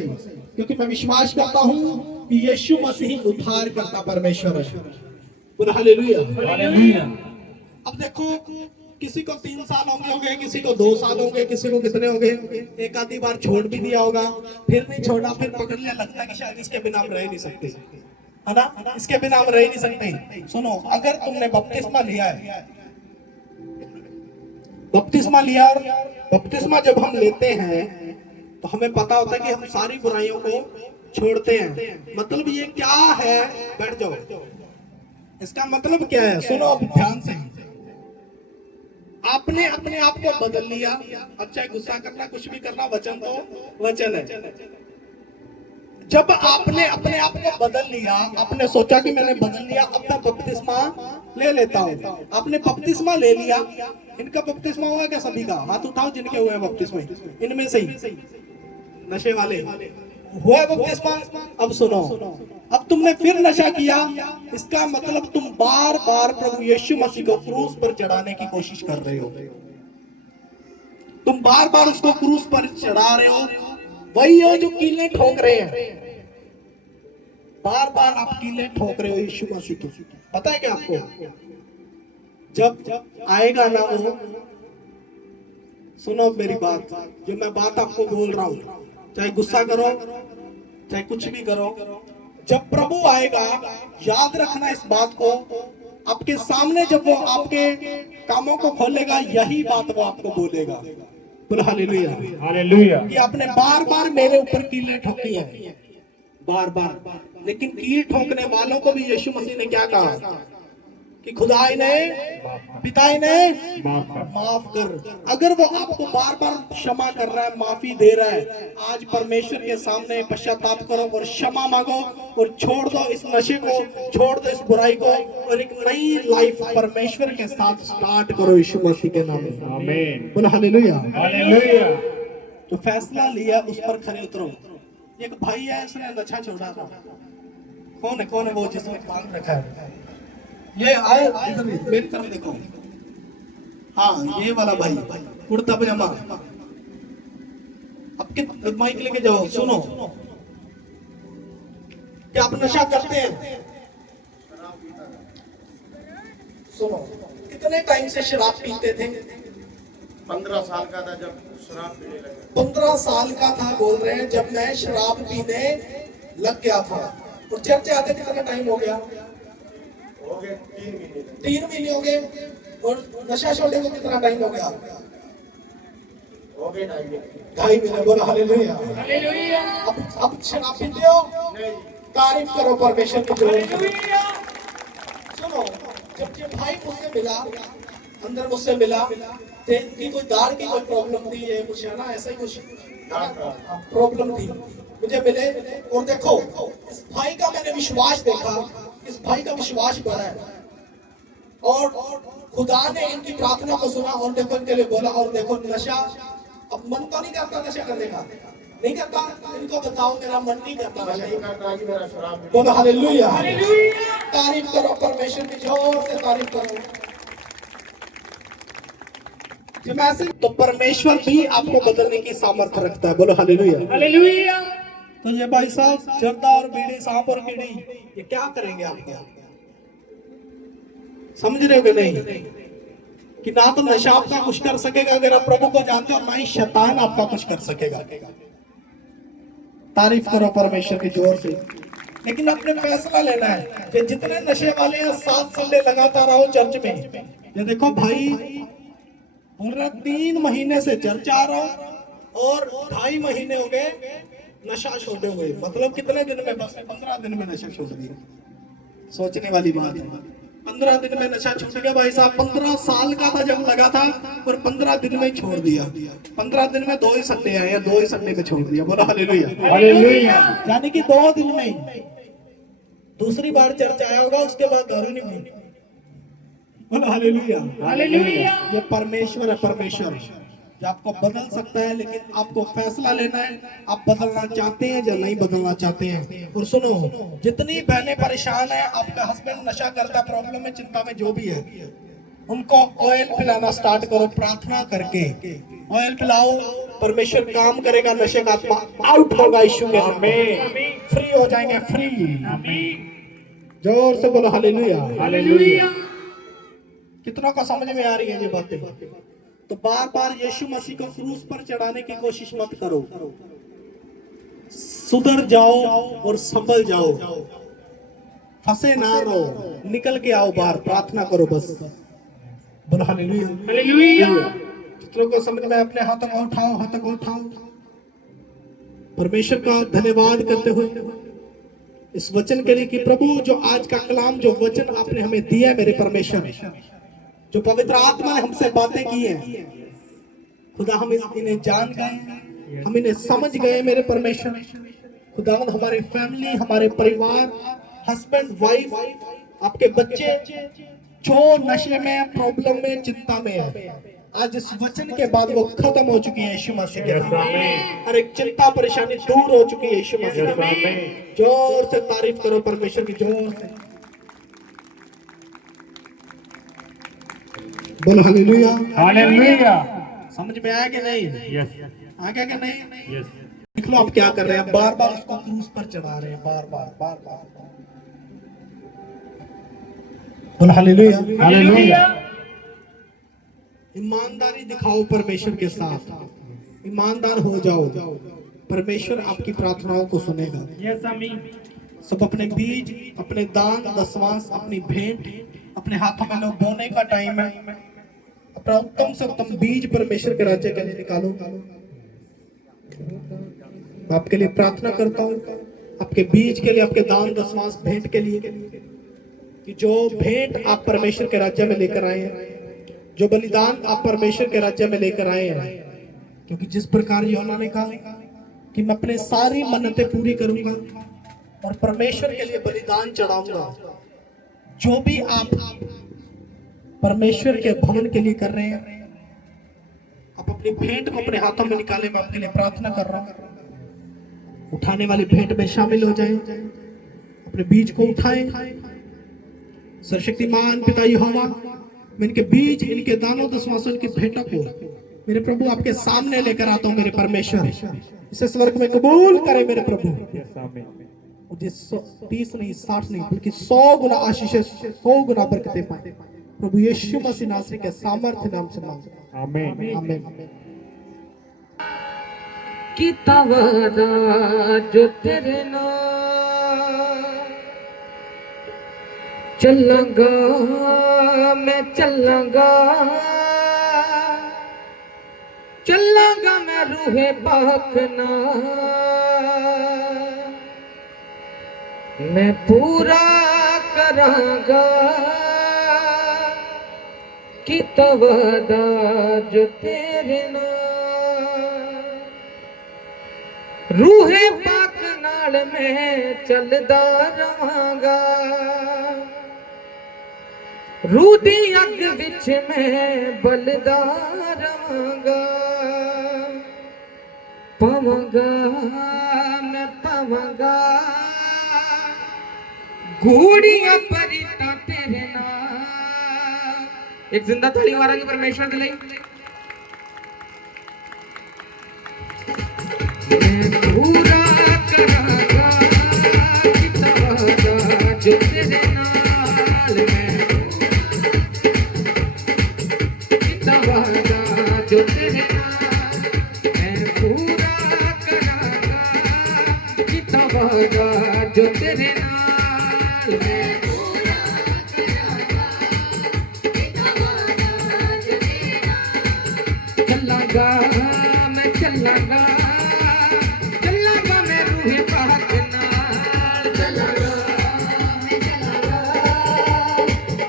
क्योंकि मैं विश्वास करता हूं कि यीशु मसीह उद्धार करता परमेश्वर है। बोलो हालेलुया हालेलुया। अब देखो, किसी को 3 साल होंगे, किसी को 2 साल होंगे, किसी को कितने होंगे, एक आधी बार छोड़ भी दिया होगा, फिर नहीं छोड़ा, फिर पकड़ने लगता है कि शायद इसके बिना हम रह नहीं सकते, है ना, इसके बिना हम रह नहीं सकते। सुनो, अगर तुमने बपतिस्मा लिया है, बपतिस्मा लिया, और बपतिस्मा जब हम लेते हैं तो हमें पता होता है कि हम सारी बुराइयों को छोड़ते हैं। मतलब ये क्या है? बैठ जाओ, इसका मतलब क्या है? सुनो अब ध्यान से। आपने अपने आप को बदल लिया। अब चाहे गुस्सा करना, कुछ भी करना, वचन तो वचन है। जब आपने अपने आप को बदल लिया, आपने सोचा कि मैंने बदल लिया, अब मैं बपतिस्मा ले लेता हूँ। आपने बपतिस्मा ले लिया। इनका बपतिस्मा हुआ क्या? सभी का हाथ उठाओ जिनके हुए बपतिस्मा, इनमें से ही नशे वाले हुआ बपतिस्मा। अब सुनो, अब तुमने फिर नशा किया, इसका मतलब तुम बार बार प्रभु यीशु मसीह को क्रूस पर चढ़ाने की कोशिश कर रहे हो। तुम बार बार उसको क्रूस पर चढ़ा रहे हो। वही हो जो कीले ठोक रहे हैं, बार बार आप कीले ठोक रहे हो यीशु मसीह को। पता है क्या आपको? जब आएगा ना वो, सुनो मेरी बात, जो मैं बात आपको बोल रहा हूं, चाहे गुस्सा करो, चाहे कुछ भी करो, जब प्रभु आएगा, याद रखना इस बात को, आपके सामने जब वो आपके कामों को खोलेगा, यही बात वो आपको बोलेगा। बोलो हालेलुया हालेलुया। कि आपने बार बार मेरे ऊपर कीले ठोकी है, बार बार, लेकिन कील ठोकने वालों को भी यीशु मसीह ने क्या कहा कि खुदाई ने, पिताई ने माफ कर। अगर वो आपको बार बार क्षमा कर रहा है, माफी दे रहा है, आज परमेश्वर के सामने पश्चाताप करो और क्षमा मांगो और छोड़ दो इस नशे को, छोड़ दो इस बुराई को और एक नई लाइफ परमेश्वर के साथ स्टार्ट करो यीशु मसीह के नाम में। आमीन। बोलो हालेलुया हालेलुया। तो फैसला लिया, उस पर खरे उतरो। एक भाई है, उसने नशा छोड़ा था। कौन है वो जिसने बांध रखा है? ये आए इधर मेरी तरफ देखो। हाँ, ये वाला भाई, कुर्ता पजामा। अब कित माइक लेके जाओ, सुनो। क्या आप नशा करते हैं? सुनो, कितने टाइम से शराब पीते थे? 15 साल का था जब शराब पीने लगा। 15 साल का था बोल रहे हैं जब मैं शराब पीने लग गया था। और चर्च आते कितना टाइम हो गया? हो गए 3 महीने। 3 महीने हो गए। और नशा छोड़ने को कितना टाइम हो गया? हो गए 2.5 महीने। 2.5 महीने, बोलो हालेलुया। अब शराब पीते हो? नहीं तारीफ करो परमेश्वर की जोर से। सुनो, जब ये भाई मुझसे मिला, अंदर मुझसे मिला, तो इनकी कोई दाढ़ की कोई प्रॉब्लम थी, ये कुछ है ना, ऐसा ही कुछ प्रॉब्लम थी। मुझे मिले और देखो इस भाई का मैंने विश्वास देखा, इस भाई का विश्वास बढ़ा है और खुदा ने इनकी प्रार्थना को सुना और देखो इनके लिए बोला। और देखो नशा, अब मन तो नहीं करता नशा करने का, नहीं करता, इनको बताओ मेरा मन नहीं करता मैं नशा नहीं करता जी, मेरा शराब भी बोलो हालेलुया। तारीफ करो परमेश्वर की, जोर से तारीफ करो। जब ऐसे तो परमेश्वर भी आपको बदलने की सामर्थ्य रखता है, बोलो हालेलुया। तो ये भाई साहब जर्दा और बीड़ी, सांप और कीड़ी, ये क्या करेंगे आपको? समझ रहे हो कि नहीं? कि ना तो नशा आपका कुछ कर सकेगा अगर आप प्रभु को जानते हो, ना ही शैतान आपका कुछ कर सकेगा। तारीफ करो परमेश्वर की जोर से। लेकिन अपने फैसला लेना है कि जितने नशे वाले हैं 7 संडे लगातार आओ चर्च में। ये देखो भाई पूरा 3 महीने से चर्च आ रहा हूं और 2.5 महीने हो गए नशा छोड़े हुए। मतलब कितने दिन में? बस 15 दिन में नशा छोड़ दिया। सोचने वाली बात है, 15 दिन में नशा छूट गया। भाई साहब 15 साल का था जब लगा था और 15 दिन में छोड़ दिया। 15 दिन में 2 ही संडे आए, 2 ही संडे में छोड़ दिया। बोला हालेलुया। यानी कि 2 दिन में ही दूसरी बार चर्च आया होगा, उसके बाद दारू नहीं पी। बोला हालेलुया। ये परमेश्वर है, परमेश्वर जो आपको बदल सकता है, लेकिन आपको फैसला लेना है आप बदलना चाहते हैं या नहीं बदलना चाहते हैं। और सुनो, जितनी बहनें परेशान है, आपका हस्बैंड नशा करता, प्रॉब्लम में, चिंता में, जो भी है, उनको ऑयल पिलाना स्टार्ट करो प्रार्थना करके। ऑयल पिलाओ, परमेश्वर काम करेगा, नशे का आत्मा आउट होगा यीशु के नाम में, फ्री हो जाएंगे, फ्री। जोर से बोलो हालेलुया। कितनों को समझ में आ रही है ये बातें? तो बार बार यीशु मसीह को क्रूस पर चढ़ाने की कोशिश मत करो। सुधर जाओ और संभल जाओ, फंसे ना रहो, निकल के आओ बाहर, प्रार्थना करो बस। बोलो हालेलुया। चित्रों को समझ में? अपने हाथों को उठाओ, हाथों को उठाओ, परमेश्वर का धन्यवाद करते हुए इस वचन के लिए कि प्रभु जो आज का कलाम, जो वचन आपने हमें दिया मेरे परमेश्वर, जो पवित्र आत्मा ने हमसे बातें की हैं, खुदा हम इन्हें जान गए, हम इन्हें समझ गए मेरे परमेश्वर। खुदावंद हमारी फैमिली, हमारे परिवार, हस्बैंड वाइफ, आपके बच्चे जो नशे में, प्रॉब्लम में, चिंता में है, आज इस वचन के बाद वो खत्म हो चुकी है यीशु मसीह के नाम। हर एक चिंता परेशानी दूर हो चुकी है यीशु मसीह के नाम। जोर से तारीफ करो परमेश्वर की, जोर से बोलो हालेलुया। समझ में आया कि नहीं? आ गया कि नहीं? देख लो आप क्या कर रहे हैं, बार बार उसको क्रूस पर चढ़ा रहे हैं, बार बार। बोलो हालेलुया। ईमानदारी दिखाओ परमेश्वर के साथ, ईमानदार हो जाओ, परमेश्वर आपकी प्रार्थनाओं को सुनेगा। सब अपने बीज, अपने दान, दशमांश, अपनी भेंट अपने हाथों में लो। बोने का टाइम है, अपना उत्तम से उत्तम बीज परमेश्वर के राज्य के लिए निकालो। मैं आपके लिए प्रार्थना करता हूँ, आपके बीज के लिए, आपके दान, दशमांश, भेंट के लिए, कि जो भेंट आप परमेश्वर के राज्य में लेकर आए हैं, जो बलिदान आप परमेश्वर के राज्य में लेकर आए हैं, क्योंकि जिस प्रकार यूहन्ना ने कहा कि मैं अपने सारी मन्नतें पूरी करूंगा और परमेश्वर के लिए बलिदान चढ़ाऊंगा, जो भी आप परमेश्वर के भवन के लिए कर रहे हैं, आप अपनी भेंट को अपने हाथों में निकाले। मैं आपके लिए प्रार्थना कर रहा हूं, उठाने वाली भेंट में शामिल हो जाएं, अपने बीज को उठाएं। सर्वशक्तिमान पिता यहोवा, मैं इनके बीज, इनके दानों, दशमांशों, इनकी भेंटों को मेरे प्रभु आपके सामने लेकर आता हूं मेरे परमेश्वर। इसे स्वर्ग में कबूल करे मेरे प्रभु। मुझे 30 नहीं, 60 नहीं, बल्कि 100 गुना आशीष, 100 गुना बरकतें पाए प्रभु यीशु मसीह नासरी के सामर्थ्य नाम से मांगता हूं, आमीन आमीन। कि तवादा जो तेरे नाम चलूंगा, मैं चलूंगा, चलूंगा मैं रूहे पाक नाल मैं पूरा करांगा कि तवादा जो तेरे नाल रूहे पाक नाल मैं चलदा रवांगा रूह दी अग विच मैं बलदा रवांगा पवांगा मैं पवांगा घोड़ियां परिता तेरे नाल। एक जिंदा ताली मारांगे परमेश्वर दे लई। मैं पूरा करांगा कि तवादा जो तेरे नाल मैं कि तवादा जो तेरे नाल मैं पूरा करांगा कि तवादा जो तेरे नाल मैं पूरा करांगा कि तवादा जो तेरे नाल चलांगा मैं चलांगा चलांगा मैं रूहे पाक नाल चलांगा मैं चलांगा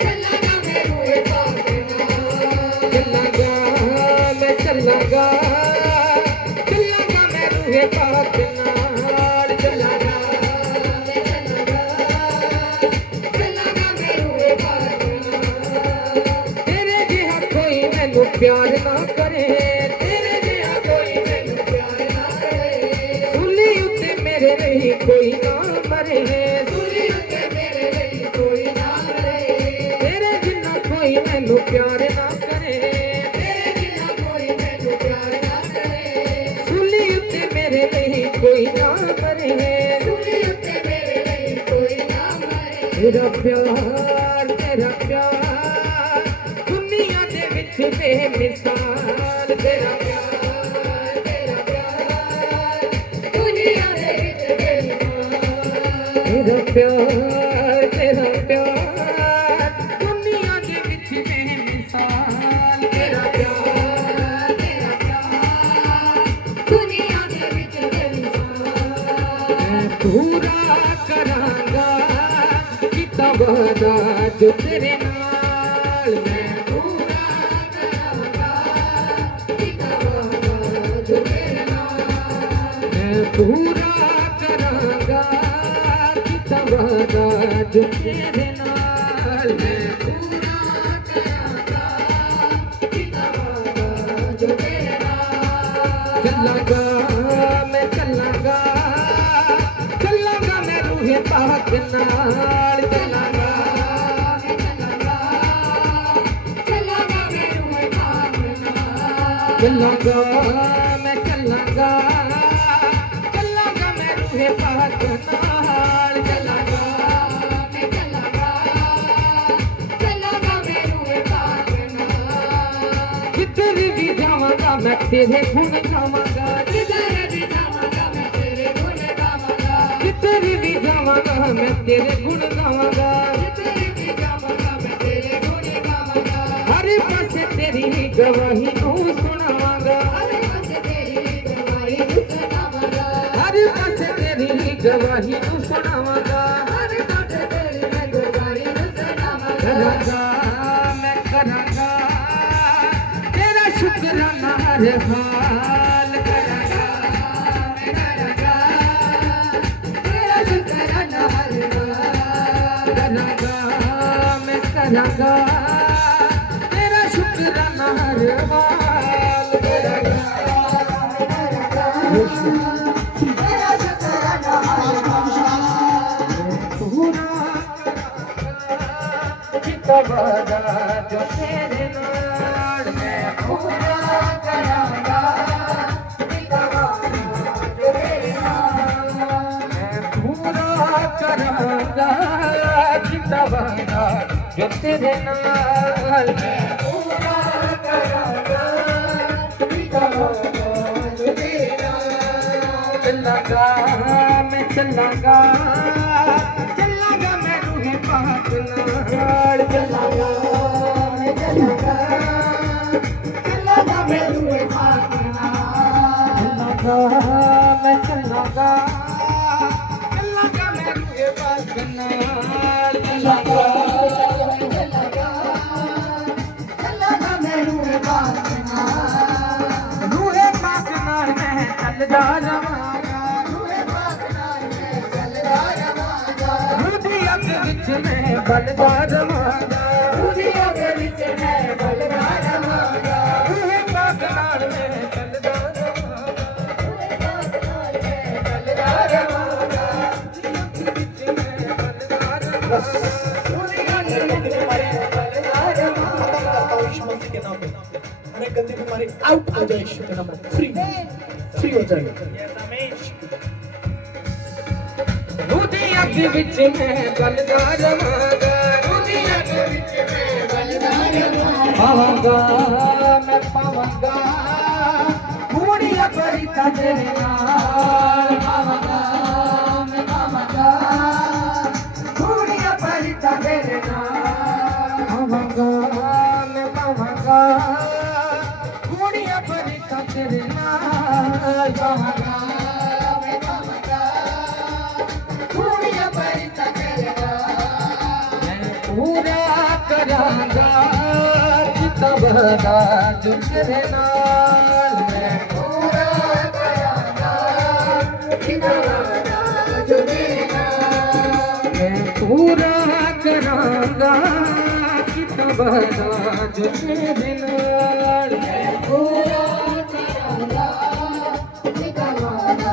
चलांगा मैं रूहे पाक नाल चलांगा मैं चलांगा चलांगा मैं रूहे पाक नाल चलांगा मैं चलांगा चलांगा मैं रूहे पाक नाल तेरे जिहा कोई मैनू प्यार ना करे तेरे जिहा कोई मैनू प्यार ना करे सुली उत्ते मेरे नहीं कोई ना मरे सुली उत्ते मेरे नहीं कोई ना मरे तेरे जिन्ना कोई मैनू प्यार ना करे तेरे जिन्ना कोई मैनू प्यार ना करे सुली उत्ते मेरे नहीं कोई ना मरे सुली उत्ते मेरे नहीं कोई ना मरे तेरा प्यार दुनिया दे विच बेमिसाल तेरा प्यार दुनिया दे विच बेमिसाल तेरा प्यार दुनिया दे विच बेमिसाल तेरा प्यार दुनिया दे विच बेमिसाल मैं पूरा करांगा कि तवादा जो तेरे नाल मैं पूरा करांगा कि तवादा जो तेरे नाल मैं पूरा करांगा कि तवादा जो तेरे नाल मैं पूरा करांगा कि तवादा जो तेरे नाल चलांगा मैं चलांगा चलांगा मैं रूहे पाक नाल चलांगा मैं चलांगा चलांगा मैं रूहे पाक नाल चलांगा मैं चलांगा चलांगा मैं रूहे पाक नाल चलांगा मैं चलांगा चलांगा मैं रूहे पाक नाल जिधर भी जावांगा मैं तेरे गुण गावांगा जिधर भी जावांगा मैं तेरे गुण गावांगा जिधर भी जावांगा मैं तेरे गुण गावांगा जिधर भी जावांगा मैं तेरे गुण गावांगा हर पासे तेरी गवाही नू सुनावांगा हर पासे तेरी गवाही नू सुनावांगा हर पासे तेरी गवाही नू सुनावांगा हर पासे तेरी गवाही नू सुनावांगा करांगा मैं करांगा तेरा शुक्राना हर हाल करांगा मैं करांगा तेरा शुक्राना हर हाल करांगा मैं करांगा तेरा शुक्राना हर हाल करांगा तेरा शुक्राना हर हाल पूरा कि तवादा जो तेरे नाल मैं पूरा करांगा कि तवादा जो तेरे नाल मैं पूरा करांगा कि तवादा जो तेरे नाल मैं पूरा करांगा कि तवादा जो तेरे नाल चलांगा मैं चलांगा चलांगा मैं रूहे पाक नाल चलांगा मैं चलांगा चलांगा मैं रूहे पाक नाल बलदार मांगा दुनिया के विच मैं बलदार मांगा काकनाल में बलदार मांगा बलदार मांगा गंदी बीमारी आउट हो जाए, फ्री फ्री हो जाएगा। दुनिया के विच में बलदार मांगा दुनिया के विच में बलदार मांगा मैं पावांगा कुड़िया परिता तेरे नाल पावांगा मैं पावांगा कुड़िया परिता तेरे नाल पावांगा मैं पावांगा कुड़िया परिता तेरे नाल पावांगा मैं पावांगा कुड़िया परिता तेरे नाल मैं पूरा करांगा किताबदा जो तेरे नाल मैं पूरा करांगा किताबदा जो तेरे नाल मैं पूरा करांगा किताबदा जो तेरे नाल मैं पूरा करांगा किताबदा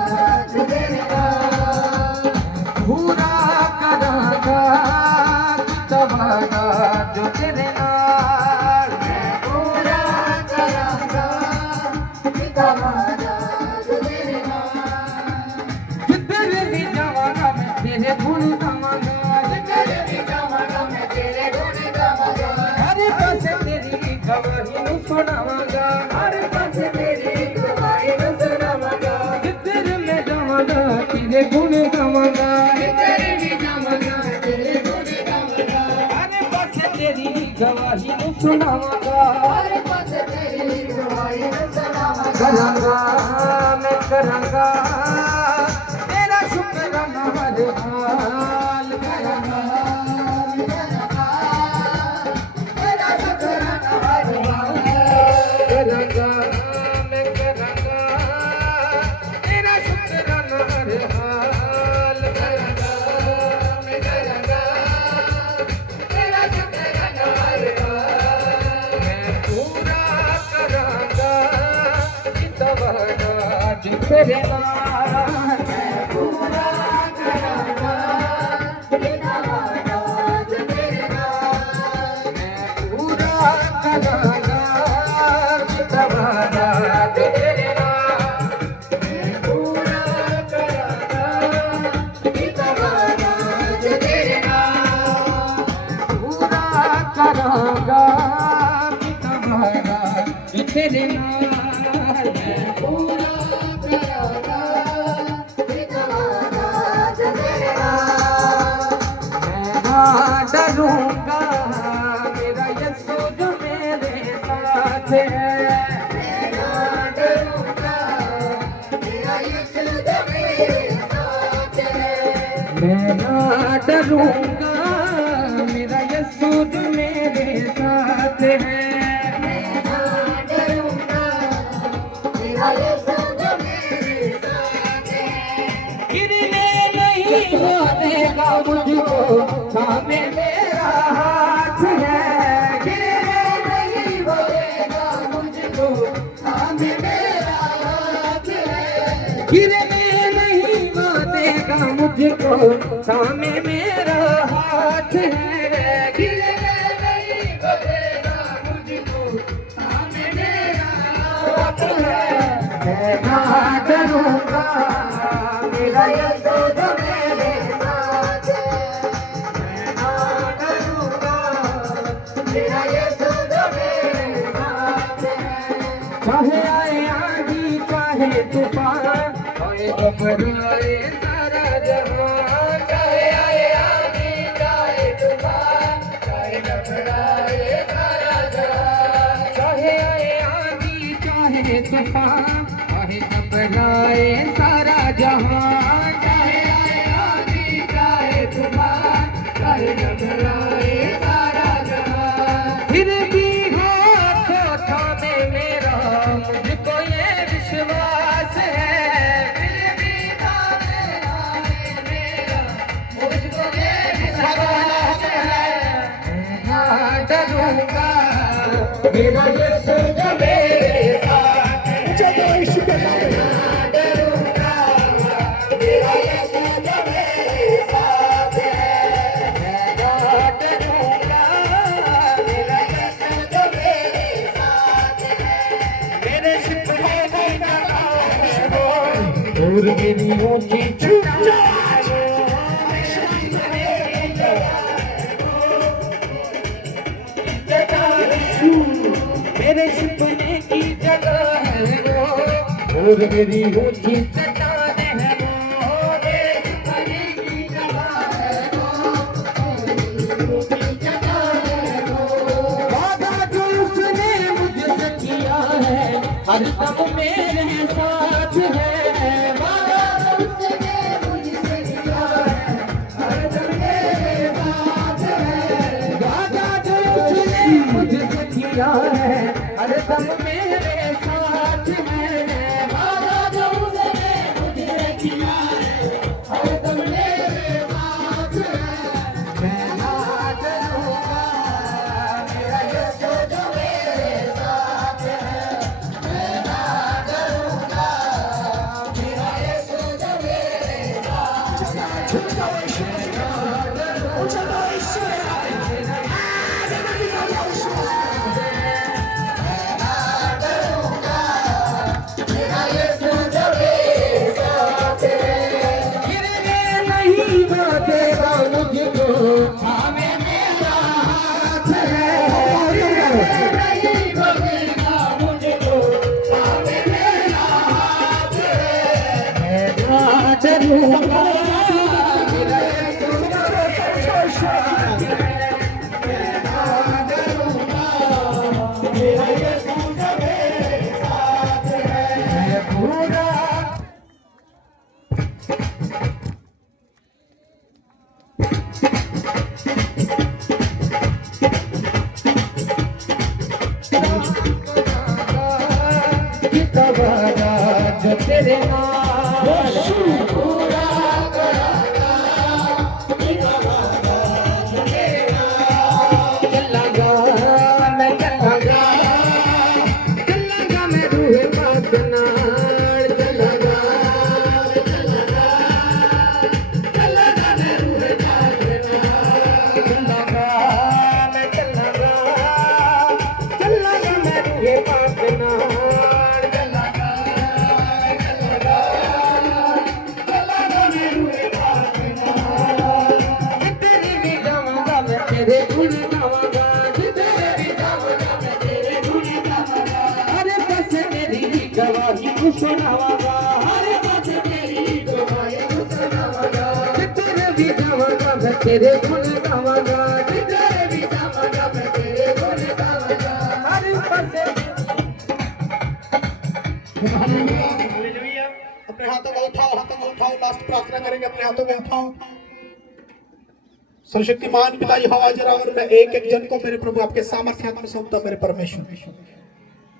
जो तेरे नाल पूरा करांगा किताबदा जो तेरे नाल मैं पूरा करांगा किताबदा जो तेरे नाल जिधर भी जावांगा मैं तेरे गुण गावांगा जिधर भी जावांगा मैं तेरे गुण गावांगा हर पासे तेरी गवाही नु सुनावांगा हर पासे तेरी गवाही नु सुनावांगा जिधर मैं जावांगा तेरे गुण गावांगा जिधर भी जावांगा तेरे गुण गावांगा हर पासे तेरी गवाही नु सुनावांगा हर पासे तेरी गवाही नु सुनावांगा करांगा मैं करांगा तेरा शुक्राना हर हाल करांगा तेरा शुक्राना हर हाल करांगा मैं करांगा तेरा शुक्राना हर हाल करांगा मैं करांगा तेरा शुक्राना हर हाल मैं पूरा करांगा किताबदा जो तेरे नाल मैं पूरा करांगा किताबदा जो तेरे नाल मैं पूरा करांगा किताबदा जो तेरे नाल मैं पूरा करांगा किताबदा जो तेरे नाल पूरा करांगा किताबदा जो तेरे नाल मैं पूरा करांगा किताबदा जो तेरे नाल मैं ना डरूंगा मेरा यीशु जो मेरे साथ है मैं ना डरूंगा मेरा यीशु जो मेरे साथ है मैं ना डरूंगा मेरा यीशु जो मेरे साथ है मैं ना डरूंगा मेरा यीशु जो मेरे साथ है गिरने नहीं वो देगा मुझको सामने मेरा हाथ है गिरने नहीं वो देगा मुझको सामने मेरा हाथ है गिरने नहीं वो देगा मुझको सामने मेरा हाथ है गिरने नहीं वो देगा मुझको सामने मेरा हाथ है मैं ना डरूंगा मेरा यीशु जो मेरे साथ है मैं ना डरूंगा मेरा यीशु जो मेरे साथ है चाहे आए आंधी चाहे तूफान चाहे घबराए सारा जहान चाहे आए आंधी चाहे तूफान चाहे घबराए सारा जहान चाहे आए आंधी चाहे तूफान चाहे घबराए सारा जहान चाहे आए आंधी चाहे तूफान चाहे घबराए सारा जहान फिर भी हाथों थामे मेरा मुझको ये विश्वास है फिर भी थामे मेरा मुझको ये विश्वास है डरूंगा मेरा यीशु जो मेरे साथ है। चलो यीशु के नाम में ना डरूंगा मेरा यीशु जो मेरे साथ है। मैं ना डरूंगा मेरा यीशु जो मेरे साथ है। मेरे सिपने नहीं डरा है वो और मेरी ऊंची चुटा मेरे सपने की जगह है वो और मेरी ऊंची चट्टान है वो। मेरे सपने की जगह है वो ऊंची चट्टान है वो। वादा जो उसने मुझसे किया है हर दम मेरे साथ है। वादा जो उसने मुझसे किया है हर दम मेरे साथ है। वादा जो उसने मुझसे किया है हर दम मेरे साथ है। वादा जो उसने मुझसे किया है हर दम मेरे साथ है। मैं ना डरूंगा मेरा यीशु जो मेरे साथ है। मैं ना डरूंगा मेरा यीशु जो मेरे साथ है। गिरने नहीं देगा मुझको थामे मेरा हाथ है। गिरने नहीं देगा मुझको थामे मेरा हाथ है। मैं ना डरूंगा मेरा यीशु जो मेरे साथ है। मैं ना डरूंगा मेरा यीशु जो मेरे साथ है। मैं पूरा वादा जो तेरे नाल पूरा करांगा। वादा जो तेरे नाल चलांगा मैं चलांगा चलांगा मैं रूह पाक नाल चलांगा चलांगा चलांगा मैं रूह पाक नाल चलांगा मैं चलांगा चलांगा मैं रूह पाक नाल तेरे गुण गावांगा जिधर भी जाऊंगा मैं तेरे गुण गावांगा। हर बस तेरी गवाही को सुनावांगा हर बस तेरी गवाही को सुनावांगा। जिधर भी जाऊंगा मैं तेरे गुण गावांगा जिधर भी जाऊंगा मैं तेरे गुण गावांगा। हर बस हालेलुया। अपने हाथों को उठाओ लास्ट प्रार्थना करेंगे। अपने हाथों को उठाओ। सर्वशक्तिमान पिता यहोवा जरा और मैं एक एक जन को मेरे प्रभु आपके सामर्थ्य हाथ में सौंपता मेरे परमेश्वर।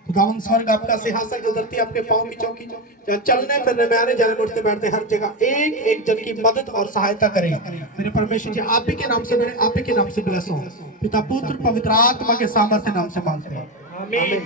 खुदावन स्वर्ग आपका सिंहासन जो धरती आपके पांव की चौकी जहाँ चलने फिरने में आने जाने उठते बैठते हर जगह एक एक जन की मदद और सहायता करें मेरे परमेश्वर जी। आप ही के नाम से मेरे आप ही के नाम से ब्लेस हो। पिता पुत्र पवित्र आत्मा के सामर्थ्य नाम से मांगते हैं आमीन।